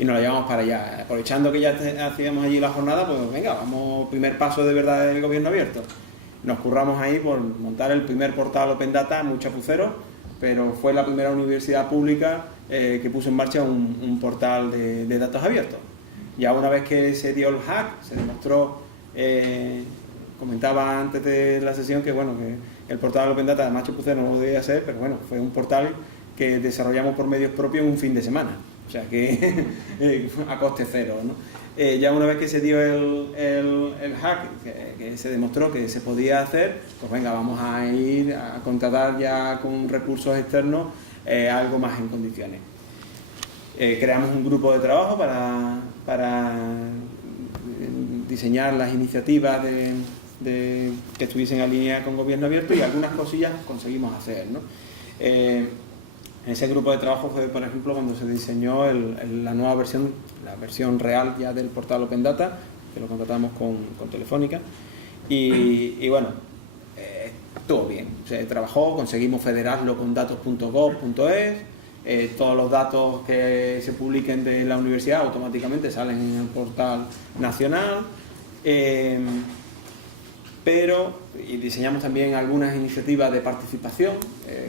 Y nos la llevamos para allá. Aprovechando que ya hacíamos allí la jornada, pues venga, vamos, primer paso de verdad del gobierno abierto. Nos curramos ahí por montar el primer portal Open Data, muy chapucero, pero fue la primera universidad pública que puso en marcha un portal de datos abiertos. Ya una vez que se dio el hack, se demostró, comentaba antes de la sesión que bueno, que el portal Open Data además chapucero no lo debía hacer, pero bueno, fue un portal que desarrollamos por medios propios en un fin de semana. O sea que a coste cero, ¿no? Ya una vez que se dio el hack, que se demostró que se podía hacer, pues venga, vamos a ir a contratar ya con recursos externos algo más en condiciones. Creamos un grupo de trabajo para diseñar las iniciativas que estuviesen alineadas con gobierno abierto, y algunas cosillas conseguimos hacer, ¿no? En ese grupo de trabajo fue, por ejemplo, cuando se diseñó la nueva versión, la versión real ya del portal Open Data, que lo contratamos con Telefónica. Y bueno, estuvo bien. Se trabajó, conseguimos federarlo con datos.gov.es, todos los datos que se publiquen de la universidad automáticamente salen en el portal nacional, y diseñamos también algunas iniciativas de participación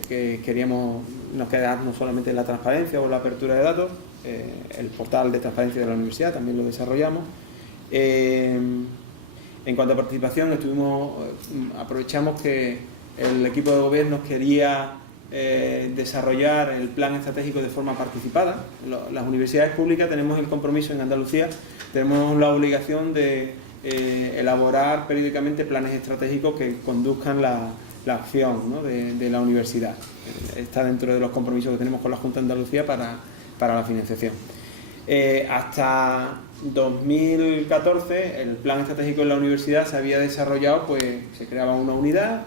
que queríamos no quedarnos solamente en la transparencia o la apertura de datos. El portal de transparencia de la universidad también lo desarrollamos. En cuanto a participación, aprovechamos que el equipo de gobierno quería desarrollar el plan estratégico de forma participada. Las universidades públicas tenemos el compromiso en Andalucía, tenemos la obligación de elaborar periódicamente planes estratégicos que conduzcan la acción, ¿no?, de la universidad. Está dentro de los compromisos que tenemos con la Junta de Andalucía para la financiación. Hasta 2014 el plan estratégico en la universidad se había desarrollado, pues se creaba una unidad,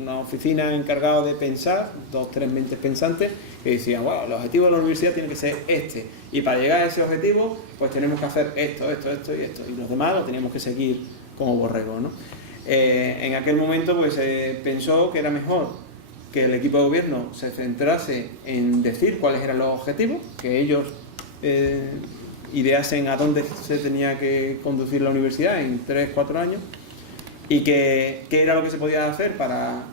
una oficina encargada de pensar, 2-3 mentes pensantes que decían, wow, el objetivo de la universidad tiene que ser este, y para llegar a ese objetivo pues tenemos que hacer esto y esto, y los demás lo teníamos que seguir como borregos, ¿no? En aquel momento pues se pensó que era mejor que el equipo de gobierno se centrase en decir cuáles eran los objetivos, que ellos ideasen a dónde se tenía que conducir la universidad en 3-4 años, y qué era lo que se podía hacer para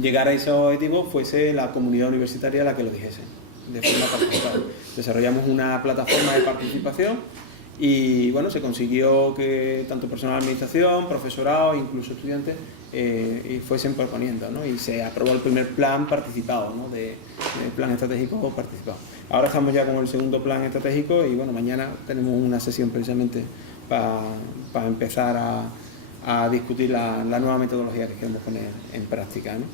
llegar a esos objetivos, fuese la comunidad universitaria la que lo dijese de forma participada. Desarrollamos una plataforma de participación y bueno, se consiguió que tanto personal de administración, profesorado, incluso estudiantes fuesen proponiendo, ¿no? Y se aprobó el primer plan participado, ¿no?, de plan estratégico participado. Ahora estamos ya con el segundo plan estratégico y bueno, mañana tenemos una sesión precisamente para empezar a discutir la nueva metodología que queremos poner en práctica, ¿no?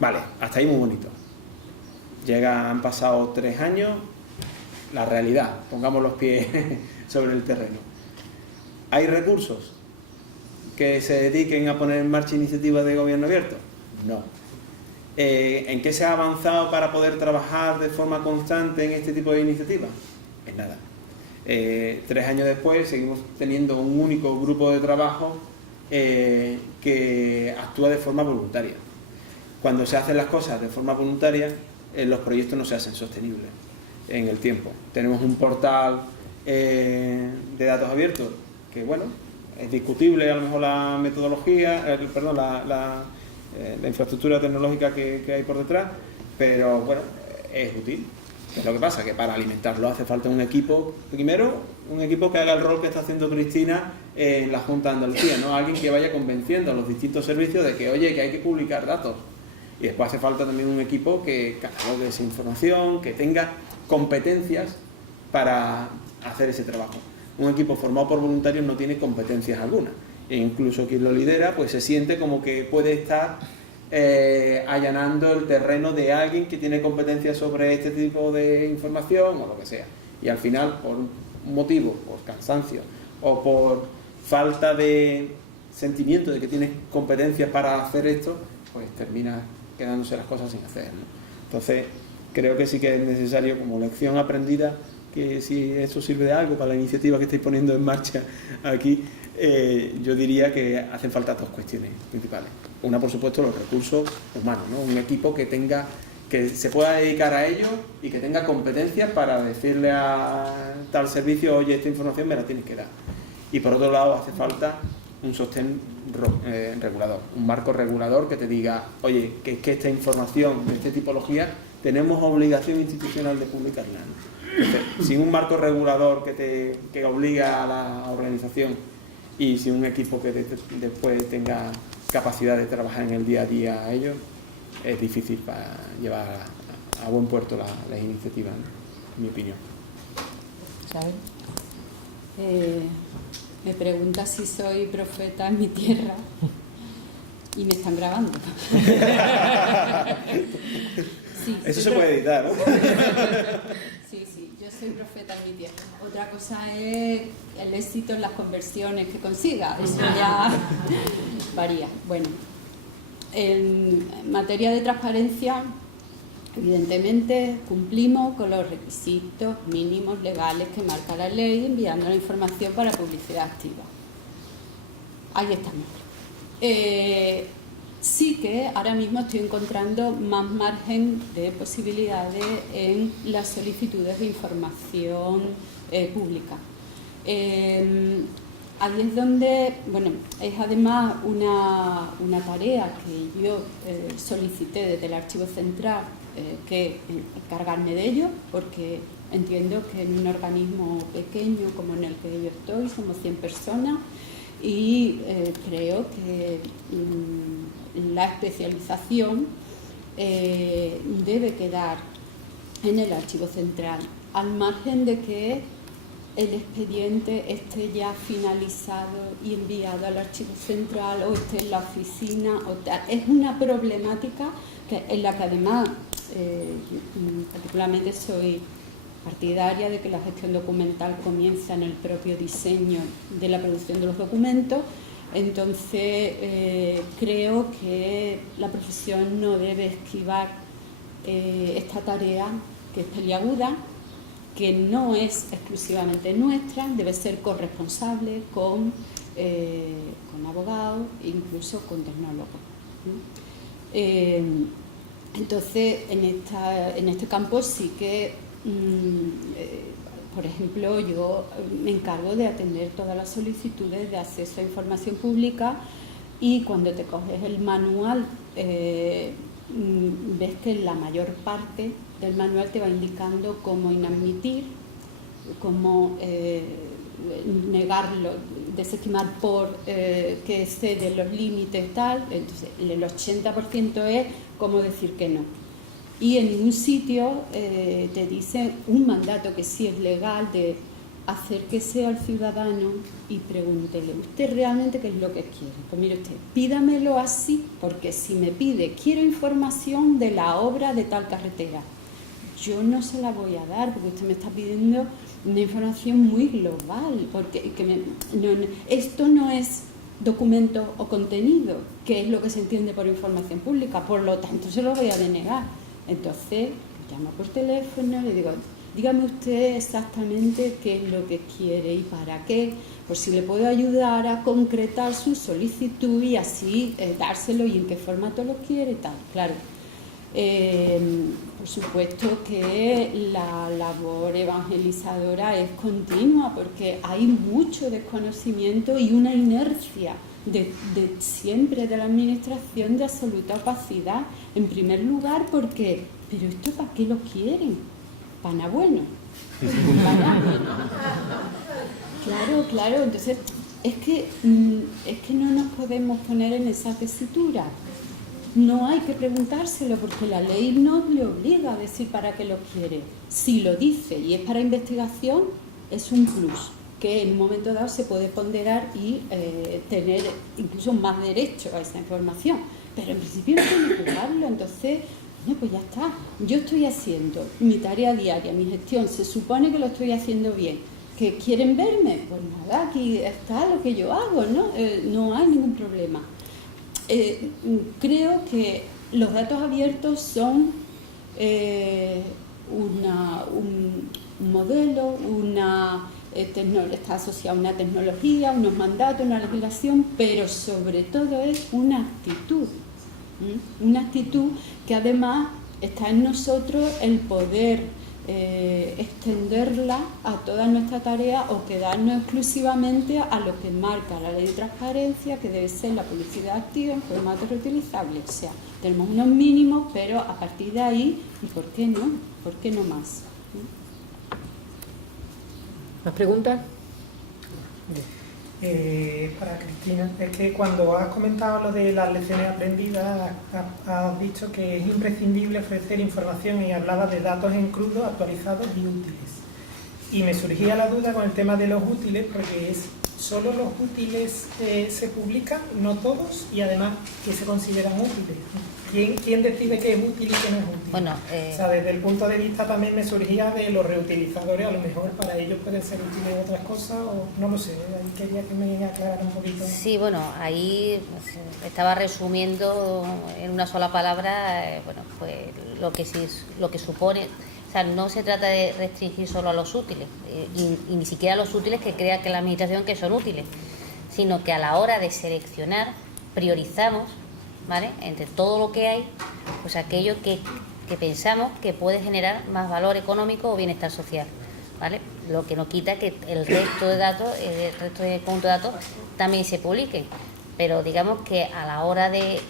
Vale, hasta ahí muy bonito. Han pasado 3 años, la realidad, pongamos los pies sobre el terreno. ¿Hay recursos que se dediquen a poner en marcha iniciativas de gobierno abierto? No. ¿En qué se ha avanzado para poder trabajar de forma constante en este tipo de iniciativas? En nada. 3 años después seguimos teniendo un único grupo de trabajo que actúa de forma voluntaria. Cuando se hacen las cosas de forma voluntaria, los proyectos no se hacen sostenibles en el tiempo. Tenemos un portal de datos abiertos que, bueno, es discutible a lo mejor la metodología, la infraestructura tecnológica que hay por detrás, pero bueno, es útil. ¿Qué es lo que pasa? Que para alimentarlo hace falta un equipo, primero, un equipo que haga el rol que está haciendo Cristina en la Junta de Andalucía, ¿no? Alguien que vaya convenciendo a los distintos servicios de que, oye, que hay que publicar datos. Y después hace falta también un equipo que catalogue esa información, que tenga competencias para hacer ese trabajo. Un equipo formado por voluntarios no tiene competencias alguna. E incluso quien lo lidera pues se siente como que puede estar allanando el terreno de alguien que tiene competencias sobre este tipo de información o lo que sea. Y al final, por un motivo, por cansancio o por falta de sentimiento de que tienes competencias para hacer esto, pues termina quedándose las cosas sin hacer, ¿no? Entonces, creo que sí que es necesario, como lección aprendida, que si eso sirve de algo para la iniciativa que estáis poniendo en marcha aquí, yo diría que hacen falta 2 cuestiones principales. Una, por supuesto, los recursos humanos, ¿no? Un equipo que se pueda dedicar a ello y que tenga competencias para decirle a tal servicio, oye, esta información me la tienes que dar. Y por otro lado, hace falta un sostén regulador, un marco regulador que te diga, oye, que es que esta información de esta tipología tenemos obligación institucional de publicarla, ¿no? Entonces, sin un marco regulador que obliga a la organización y sin un equipo que después tenga capacidad de trabajar en el día a día a ello, es difícil para llevar a buen puerto las iniciativas, ¿no? En mi opinión. ¿Sabes? Me pregunta si soy profeta en mi tierra y me están grabando. Sí, eso se puede editar, ¿no? Sí, yo soy profeta en mi tierra. Otra cosa es el éxito en las conversiones que consiga, eso ya varía. Bueno, en materia de transparencia, evidentemente cumplimos con los requisitos mínimos legales que marca la ley, enviando la información para publicidad activa. Ahí estamos. Sí que ahora mismo estoy encontrando más margen de posibilidades en las solicitudes de información pública. Ahí es donde, bueno, es además una tarea que yo solicité desde el Archivo Central, que encargarme de ello, porque entiendo que en un organismo pequeño como en el que yo estoy, somos 100 personas, y creo que la especialización debe quedar en el Archivo Central, al margen de que el expediente esté ya finalizado y enviado al Archivo Central o esté en la oficina o tal. Es una problemática en la que además particularmente soy partidaria de que la gestión documental comienza en el propio diseño de la producción de los documentos. Entonces creo que la profesión no debe esquivar esta tarea, que es peliaguda, que no es exclusivamente nuestra, debe ser corresponsable con abogados e incluso con tecnólogos. Entonces, en este campo sí que, por ejemplo, yo me encargo de atender todas las solicitudes de acceso a información pública, y cuando te coges el manual ves que la mayor parte del manual te va indicando cómo inadmitir, cómo negarlo, desestimar por que excede los límites tal. Entonces el 80% es cómo decir que no. Y en un sitio te dice un mandato que sí es legal de acérquese al ciudadano y pregúntele, ¿usted realmente qué es lo que quiere? Pues mire usted, pídamelo así, porque si me pide, quiero información de la obra de tal carretera, yo no se la voy a dar, porque usted me está pidiendo una información muy global, porque esto no es documento o contenido, que es lo que se entiende por información pública, por lo tanto se lo voy a denegar. Entonces, llamo por teléfono, le digo, dígame usted exactamente qué es lo que quiere y para qué, por si le puedo ayudar a concretar su solicitud y así dárselo y en qué formato lo quiere y tal. Claro, por supuesto que la labor evangelizadora es continua, porque hay mucho desconocimiento y una inercia de siempre de la administración de absoluta opacidad. En primer lugar, porque, ¿pero esto para qué lo quieren? Pana bueno. Claro, entonces es que no nos podemos poner en esa tesitura. No hay que preguntárselo, porque la ley no le obliga a decir para qué lo quiere. Si lo dice y es para investigación, es un plus, que en un momento dado se puede ponderar y tener incluso más derecho a esa información. Pero en principio no tiene que darlo. Entonces, pues ya está. Yo estoy haciendo mi tarea diaria, mi gestión, se supone que lo estoy haciendo bien. ¿Que quieren verme? Pues nada, aquí está lo que yo hago, ¿no? No hay ningún problema. Creo que los datos abiertos son un modelo, está asociado a una tecnología, unos mandatos, una legislación, pero sobre todo es una actitud. Una actitud que además está en nosotros el poder extenderla a toda nuestra tarea o quedarnos exclusivamente a lo que marca la ley de transparencia, que debe ser la publicidad activa en formato reutilizable. O sea, tenemos unos mínimos, pero a partir de ahí, ¿y por qué no? ¿Por qué no más? ¿Más preguntas? Para Cristina, es que cuando has comentado lo de las lecciones aprendidas, has dicho que es imprescindible ofrecer información y hablabas de datos en crudo, actualizados y útiles. Y me surgía la duda con el tema de los útiles, porque solo los útiles se publican, no todos, y además, ¿qué se consideran útiles? ¿Quién decide qué es útil y qué no es útil? Bueno, o sea, desde el punto de vista también me surgía de los reutilizadores, a lo mejor para ellos pueden ser útiles otras cosas, o no lo sé, ahí quería que me aclarara un poquito. Sí, bueno, ahí estaba resumiendo en una sola palabra, bueno, pues lo que supone. O sea, no se trata de restringir solo a los útiles, y ni siquiera a los útiles que crea que la administración que son útiles, sino que a la hora de seleccionar priorizamos, ¿vale?, entre todo lo que hay, pues aquello que pensamos que puede generar más valor económico o bienestar social, ¿vale? Lo que no quita que el resto de datos, el resto de conjunto de datos también se publiquen, pero digamos que a la hora de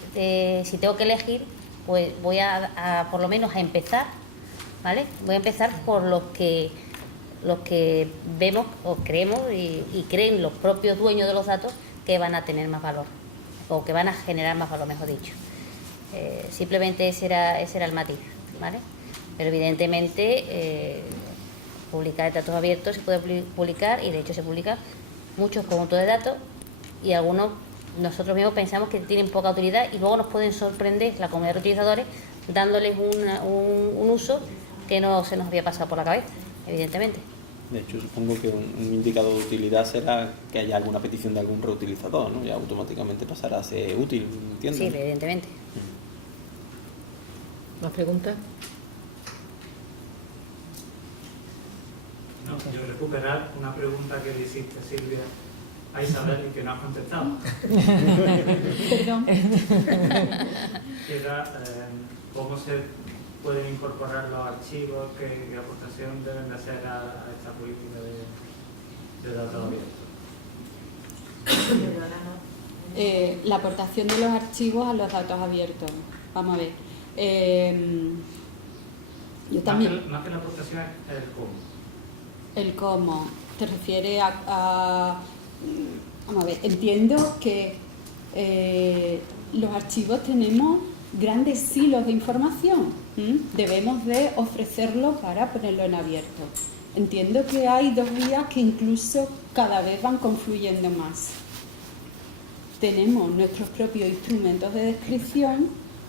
si tengo que elegir, pues voy a por lo menos a empezar, ¿vale? Voy a empezar por los que vemos o creemos y creen los propios dueños de los datos que van a tener más valor o que van a generar más valor, mejor dicho. Simplemente ese era el matiz, ¿vale? Pero evidentemente publicar datos abiertos se puede publicar, y de hecho se publican muchos conjuntos de datos, y algunos nosotros mismos pensamos que tienen poca utilidad y luego nos pueden sorprender la comunidad de utilizadores dándoles un uso que no se nos había pasado por la cabeza, evidentemente. De hecho, supongo que un indicador de utilidad será que haya alguna petición de algún reutilizador, ¿no? Ya automáticamente pasará a ser útil, ¿entiendes? Sí, evidentemente. ¿Más preguntas? No, yo recuperar una pregunta que le hiciste, Silvia, a Isabel, y que no has contestado. Perdón. Que era cómo se pueden incorporar los archivos, qué aportación deben de hacer a esta política de datos abiertos. La aportación de los archivos a los datos abiertos. Vamos a ver. Yo también. Más que la aportación es el cómo. El cómo. ¿Te refieres a vamos a ver, entiendo que los archivos tenemos grandes silos de información. Debemos de ofrecerlo para ponerlo en abierto. Entiendo que hay dos vías que incluso cada vez van confluyendo más. Tenemos nuestros propios instrumentos de descripción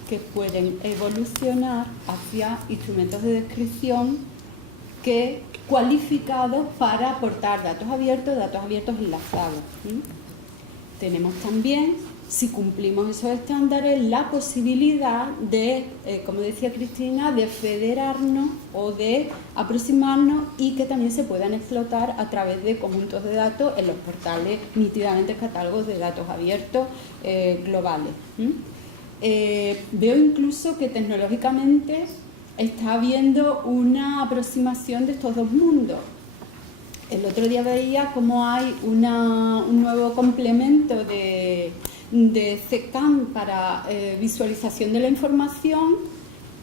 que pueden evolucionar hacia instrumentos de descripción cualificados para aportar datos abiertos enlazados. Tenemos también, si cumplimos esos estándares, la posibilidad de, como decía Cristina, de federarnos o de aproximarnos, y que también se puedan explotar a través de conjuntos de datos en los portales nítidamente catálogos de datos abiertos globales. Veo incluso que tecnológicamente está habiendo una aproximación de estos dos mundos. El otro día veía cómo hay un nuevo complemento de CCAM para visualización de la información,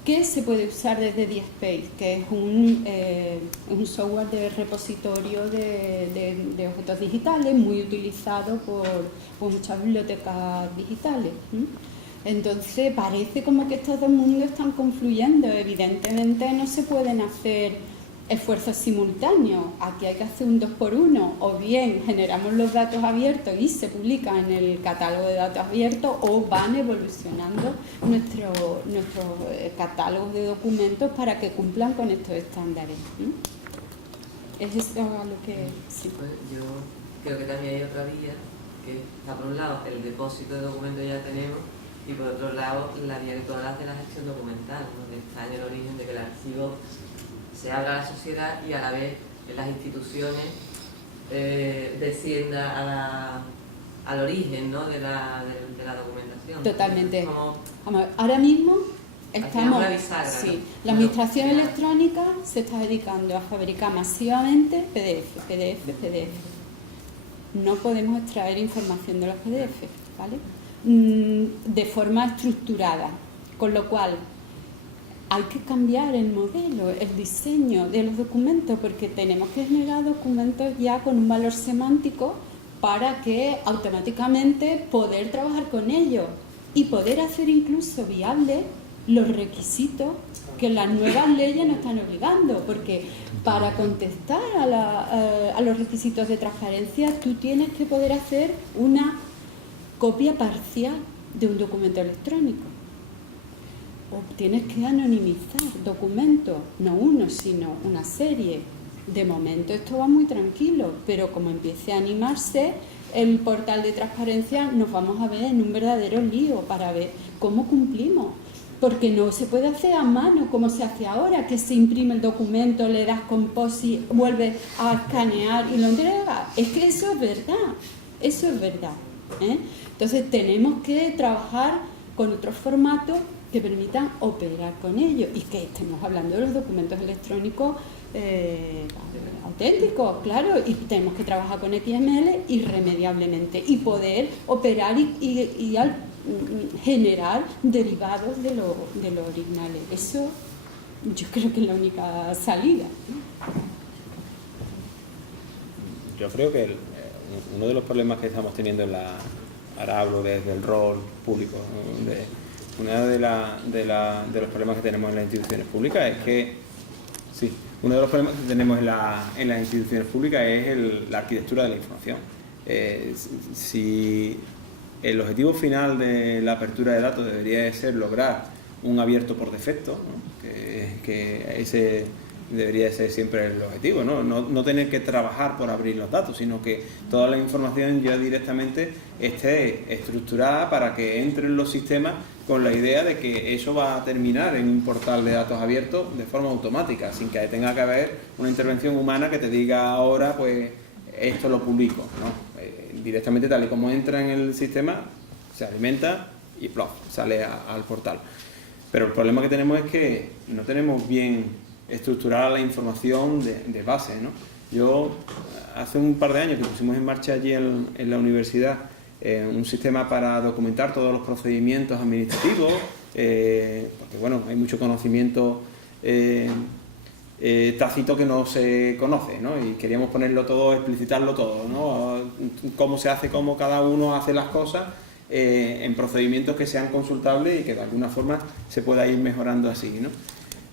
que se puede usar desde DSpace, que es un software de repositorio de objetos digitales muy utilizado por muchas bibliotecas digitales. Entonces parece como que estos dos mundos están confluyendo. Evidentemente no se pueden hacer esfuerzos simultáneos. Aquí hay que hacer un 2x1, o bien generamos los datos abiertos y se publican en el catálogo de datos abiertos, o van evolucionando nuestros catálogos de documentos para que cumplan con estos estándares. ¿Es eso lo que sí? Pues yo creo que también hay otra vía, que está por un lado el depósito de documentos ya tenemos, y por otro lado la vía que tú hablas de la gestión documental, donde está en el origen de que el archivo se abra a la sociedad y a la vez en las instituciones descienda al origen, ¿no?, de la documentación. Totalmente. Como, ahora mismo estamos, bisagra, sí, ¿no? la administración electrónica se está dedicando a fabricar masivamente PDF. No podemos extraer información de los PDF, ¿vale?, de forma estructurada, con lo cual hay que cambiar el modelo, el diseño de los documentos, porque tenemos que generar documentos ya con un valor semántico para que automáticamente poder trabajar con ellos y poder hacer incluso viables los requisitos que las nuevas leyes nos están obligando, porque para contestar a los requisitos de transparencia tú tienes que poder hacer una copia parcial de un documento electrónico. O tienes que anonimizar documentos, no uno, sino una serie. De momento esto va muy tranquilo, pero como empiece a animarse el portal de transparencia, nos vamos a ver en un verdadero lío para ver cómo cumplimos. Porque no se puede hacer a mano como se hace ahora, que se imprime el documento, le das composite, vuelves a escanear y lo entregas. Es que eso es verdad, eso es verdad. Entonces tenemos que trabajar con otros formatos que permitan operar con ellos y que estemos hablando de los documentos electrónicos auténticos, claro, y tenemos que trabajar con XML irremediablemente y poder operar y generar derivados de lo originales. Eso yo creo que es la única salida, ¿no? Yo creo que uno de los problemas que estamos teniendo ahora hablo desde el rol público, ¿no? Uno de los problemas que tenemos en las instituciones públicas es que, sí, uno de los problemas que tenemos en las instituciones públicas es la arquitectura de la información. Si el objetivo final de la apertura de datos debería de ser lograr un abierto por defecto, ¿no? que ese debería ser siempre el objetivo, ¿no? No tener que trabajar por abrir los datos, sino que toda la información ya directamente esté estructurada para que entre en los sistemas con la idea de que eso va a terminar en un portal de datos abiertos de forma automática, sin que tenga que haber una intervención humana que te diga ahora, pues esto lo publico, ¿no? Directamente tal y como entra en el sistema, se alimenta y ¡plof! Sale al portal. Pero el problema que tenemos es que no tenemos bien estructurada la información de base, ¿no? Yo hace un par de años que pusimos en marcha allí en la universidad un sistema para documentar todos los procedimientos administrativos, porque bueno, hay mucho conocimiento tácito que no se conoce, ¿no? Y queríamos ponerlo todo, explicitarlo todo, ¿no? Cómo se hace, cómo cada uno hace las cosas en procedimientos que sean consultables y que de alguna forma se pueda ir mejorando así, ¿no?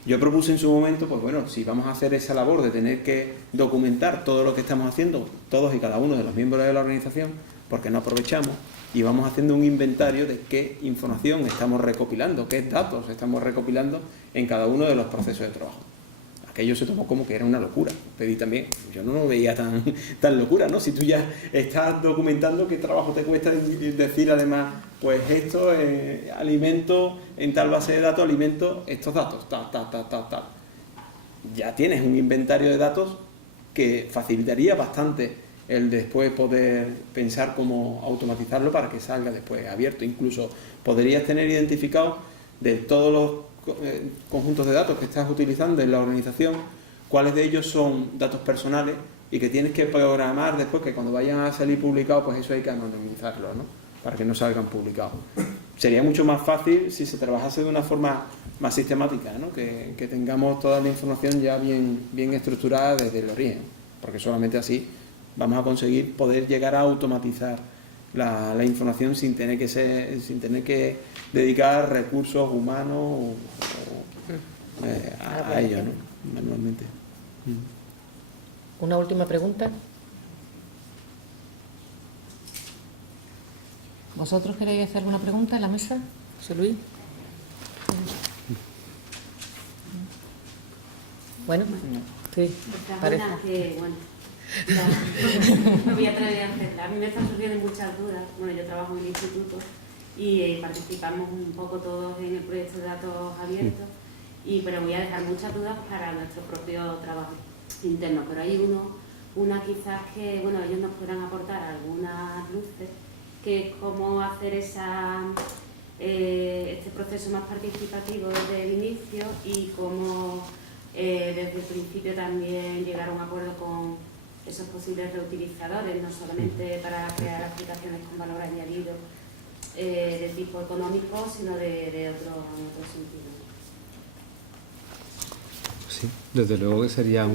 Yo propuse en su momento, pues bueno, si vamos a hacer esa labor de tener que documentar todo lo que estamos haciendo, todos y cada uno de los miembros de la organización, porque no aprovechamos y vamos haciendo un inventario de qué información estamos recopilando, qué datos estamos recopilando en cada uno de los procesos de trabajo. Aquello se tomó como que era una locura. Pedí también, yo no lo veía tan locura, ¿no? Si tú ya estás documentando, ¿qué trabajo te cuesta decir además, pues esto, alimento, en tal base de datos, alimento estos datos, tal. Ya tienes un inventario de datos que facilitaría bastante el después poder pensar cómo automatizarlo para que salga después abierto. Incluso podrías tener identificado de todos los conjuntos de datos que estás utilizando en la organización, cuáles de ellos son datos personales y que tienes que programar después que cuando vayan a salir publicados, pues eso hay que anonimizarlo, ¿no? Para que no salgan publicados. Sería mucho más fácil si se trabajase de una forma más sistemática, ¿no? Que tengamos toda la información ya bien estructurada desde el origen, porque solamente así vamos a conseguir poder llegar a automatizar la información sin tener que dedicar recursos humanos a ello, ¿no? Manualmente. Una última pregunta. ¿Vosotros queréis hacer alguna pregunta en la mesa? José Luis. Bueno, sí, parece. Me voy a atrever a hacer. A mí me están surgiendo muchas dudas. Bueno, yo trabajo en el instituto y participamos un poco todos en el proyecto de datos abiertos, pero voy a dejar muchas dudas para nuestro propio trabajo interno. Pero hay una quizás que, bueno, ellos nos podrán aportar algunas luces, que es cómo hacer este proceso más participativo desde el inicio y cómo desde el principio también llegar a un acuerdo con esos posibles reutilizadores, no solamente para crear aplicaciones con valor añadido de tipo económico, sino de otro sentido. Sí, desde luego que sería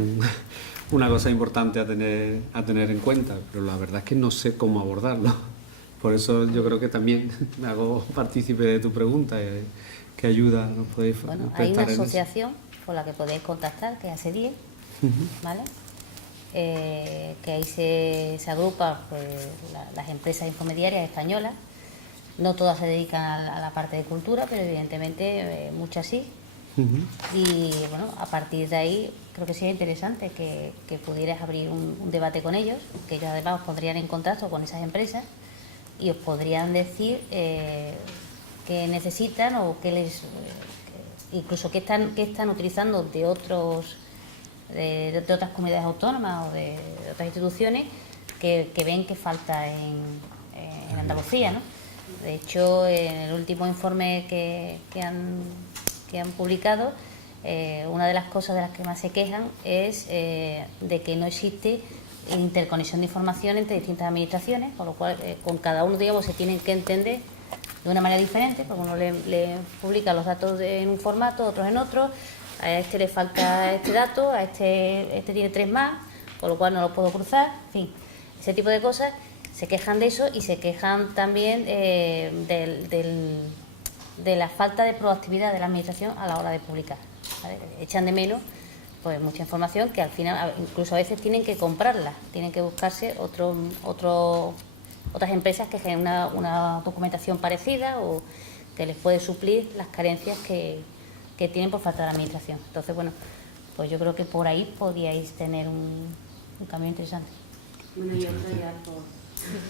una cosa importante a tener en cuenta, pero la verdad es que no sé cómo abordarlo. Por eso yo creo que también me hago partícipe de tu pregunta, que ayuda nos podéis prestar. Bueno, hay una asociación con la que podéis contactar, que es ACE10, ¿vale? Que ahí se agrupan pues, las empresas infomediarias españolas. No todas se dedican a la parte de cultura, pero evidentemente muchas sí. Y bueno, a partir de ahí creo que sería interesante que pudieras abrir un debate con ellos, que ellos además os pondrían en contacto con esas empresas y os podrían decir qué necesitan o qué incluso qué están utilizando de otras comunidades autónomas o de otras instituciones que ven que falta en la Andalucía, ¿no? De hecho, en el último informe que han publicado, una de las cosas de las que más se quejan es de que no existe interconexión de información entre distintas administraciones, con lo cual con cada uno, digamos, se tienen que entender de una manera diferente, porque uno le publica los datos en un formato, otros en otro, a este le falta este dato, a este tiene 3 más, con lo cual no lo puedo cruzar, en fin, ese tipo de cosas. Se quejan de eso y se quejan también de la falta de proactividad de la administración a la hora de publicar, ¿vale? Echan de menos pues mucha información que al final, incluso a veces tienen que comprarla, tienen que buscarse otras empresas que generen una documentación parecida o que les puede suplir las carencias que tienen por falta de la administración. Entonces, bueno, pues yo creo que por ahí podríais tener un cambio interesante. Bueno, yo creo ya por...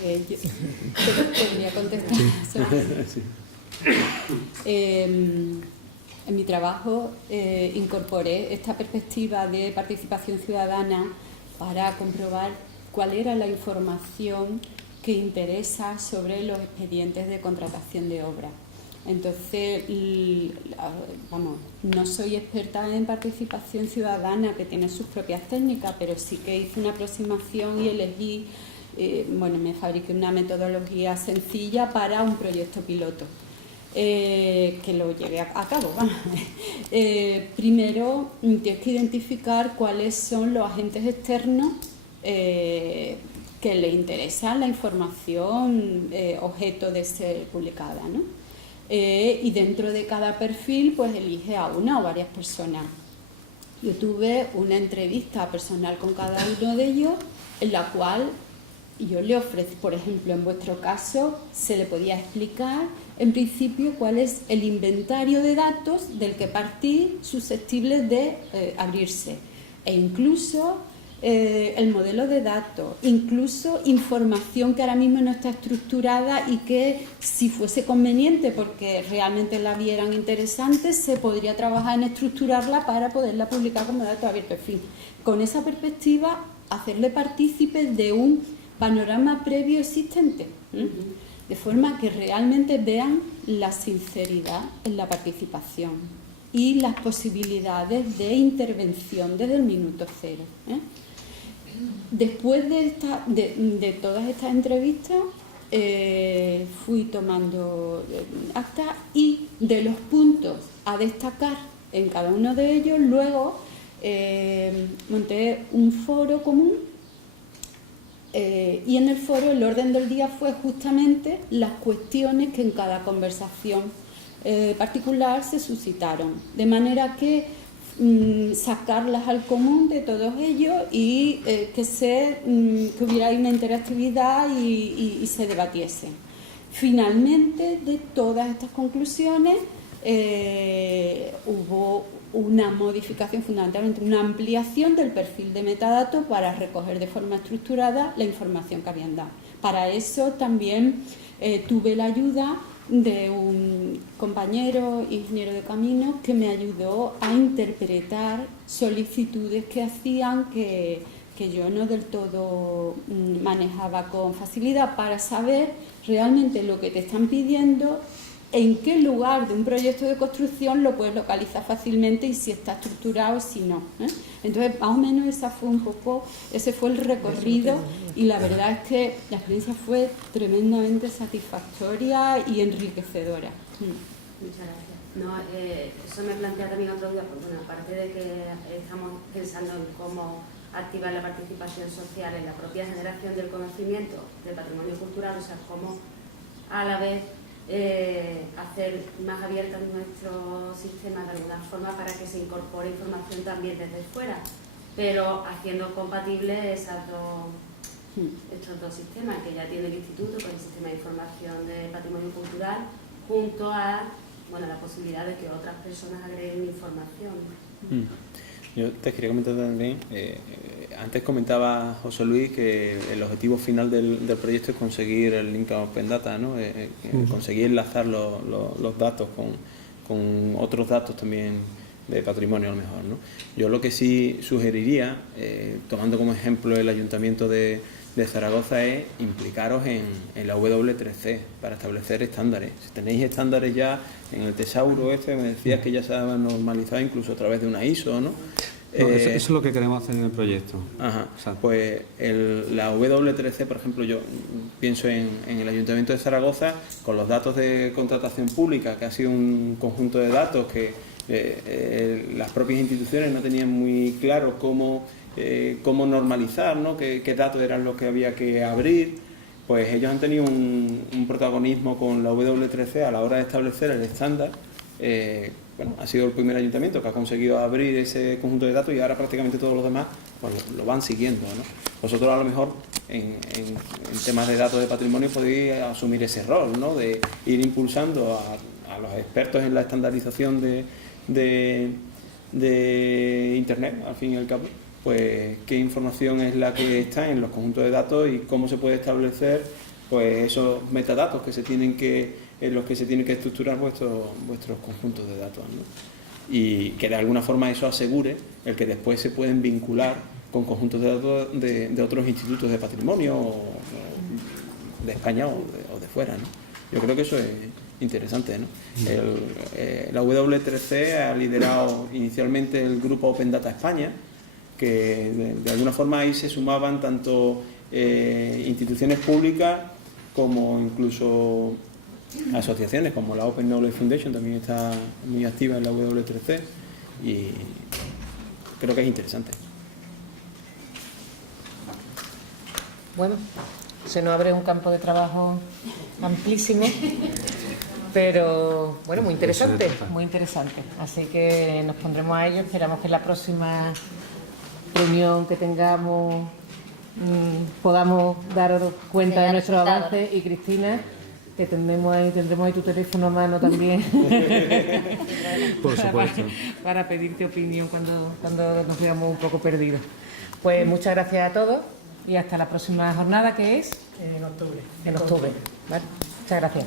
Podría contestar. Sí. En mi trabajo incorporé esta perspectiva de participación ciudadana para comprobar cuál era la información que interesa sobre los expedientes de contratación de obra. Entonces, vamos, no soy experta en participación ciudadana, que tiene sus propias técnicas, pero sí que hice una aproximación y elegí, me fabriqué una metodología sencilla para un proyecto piloto. Que lo llevé a cabo. Primero tienes que identificar cuáles son los agentes externos que les interesa la información objeto de ser publicada, ¿no? Y dentro de cada perfil pues elige a una o varias personas. Yo tuve una entrevista personal con cada uno de ellos en la cual yo le ofrecí, por ejemplo, en vuestro caso, se le podía explicar en principio cuál es el inventario de datos del que partís susceptibles de abrirse, e incluso el modelo de datos, incluso información que ahora mismo no está estructurada y que, si fuese conveniente porque realmente la vieran interesante, se podría trabajar en estructurarla para poderla publicar como dato abierto. En fin, con esa perspectiva, hacerle partícipe de un panorama previo existente, de forma que realmente vean la sinceridad en la participación y las posibilidades de intervención desde el minuto cero. Después de todas estas entrevistas fui tomando acta, y de los puntos a destacar en cada uno de ellos, luego monté un foro común. Y en el foro el orden del día fue justamente las cuestiones que en cada conversación particular se suscitaron, de manera que sacarlas al común de todos ellos y que hubiera ahí una interactividad y se debatiese. Finalmente, de todas estas conclusiones hubo una modificación, fundamentalmente una ampliación del perfil de metadatos para recoger de forma estructurada la información que habían dado. Para eso también tuve la ayuda de un compañero ingeniero de caminos que me ayudó a interpretar solicitudes que hacían que yo no del todo manejaba con facilidad, para saber realmente lo que te están pidiendo, en qué lugar de un proyecto de construcción lo puedes localizar fácilmente y si está estructurado o si no. Entonces, más o menos ese fue el recorrido, y la verdad es que la experiencia fue tremendamente satisfactoria y enriquecedora. Muchas gracias. No, eso me plantea también otro día, porque bueno, aparte de que estamos pensando en cómo activar la participación social en la propia generación del conocimiento del patrimonio cultural, o sea, cómo a la vez hacer más abiertos nuestros sistemas de alguna forma para que se incorpore información también desde fuera, pero haciendo compatibles estos dos sistemas que ya tiene el Instituto, con el sistema de información de patrimonio cultural, junto a la posibilidad de que otras personas agreguen información. Yo te quería comentar también, antes comentaba José Luis que el objetivo final del proyecto es conseguir el link a Open Data, ¿no? Conseguir enlazar los datos con otros datos también de patrimonio a lo mejor, ¿no? Yo lo que sí sugeriría, tomando como ejemplo el Ayuntamiento de de Zaragoza es implicaros en la W3C para establecer estándares. Si tenéis estándares ya en el Tesauro me decías que ya se han normalizado incluso a través de una ISO, ¿no? Eso es lo que queremos hacer en el proyecto. Ajá. Pues la W3C, por ejemplo, yo pienso en el Ayuntamiento de Zaragoza, con los datos de contratación pública, que ha sido un conjunto de datos que las propias instituciones no tenían muy claro cómo normalizar, ¿no? Qué datos eran los que había que abrir. Pues ellos han tenido un protagonismo con la W3C a la hora de establecer el estándar. Bueno, ha sido el primer ayuntamiento que ha conseguido abrir ese conjunto de datos y ahora prácticamente todos los demás pues, lo van siguiendo, ¿no? Vosotros a lo mejor en temas de datos de patrimonio podéis asumir ese rol, ¿no? De ir impulsando a los expertos en la estandarización de Internet, al fin y al cabo, pues qué información es la que está en los conjuntos de datos y cómo se puede establecer pues esos metadatos que se tienen en los que se tienen que estructurar vuestros conjuntos de datos, ¿no? Y que de alguna forma eso asegure el que después se pueden vincular con conjuntos de datos de otros institutos de patrimonio de España o de fuera, ¿no? Yo creo que eso es interesante, ¿no? La W3C ha liderado inicialmente el grupo Open Data España, que de alguna forma ahí se sumaban tanto instituciones públicas como incluso asociaciones como la Open Knowledge Foundation también está muy activa en la W3C y creo que es interesante. Bueno, se nos abre un campo de trabajo amplísimo, pero bueno, muy interesante, muy interesante. Así que nos pondremos a ello, esperamos que en la próxima reunión que tengamos podamos daros cuenta de nuestros avances y Cristina, que tendremos ahí tu teléfono a mano también Por supuesto. para pedirte opinión cuando nos veamos un poco perdidos. Pues muchas gracias a todos y hasta la próxima jornada, que es en octubre. En octubre. ¿Vale? Muchas gracias.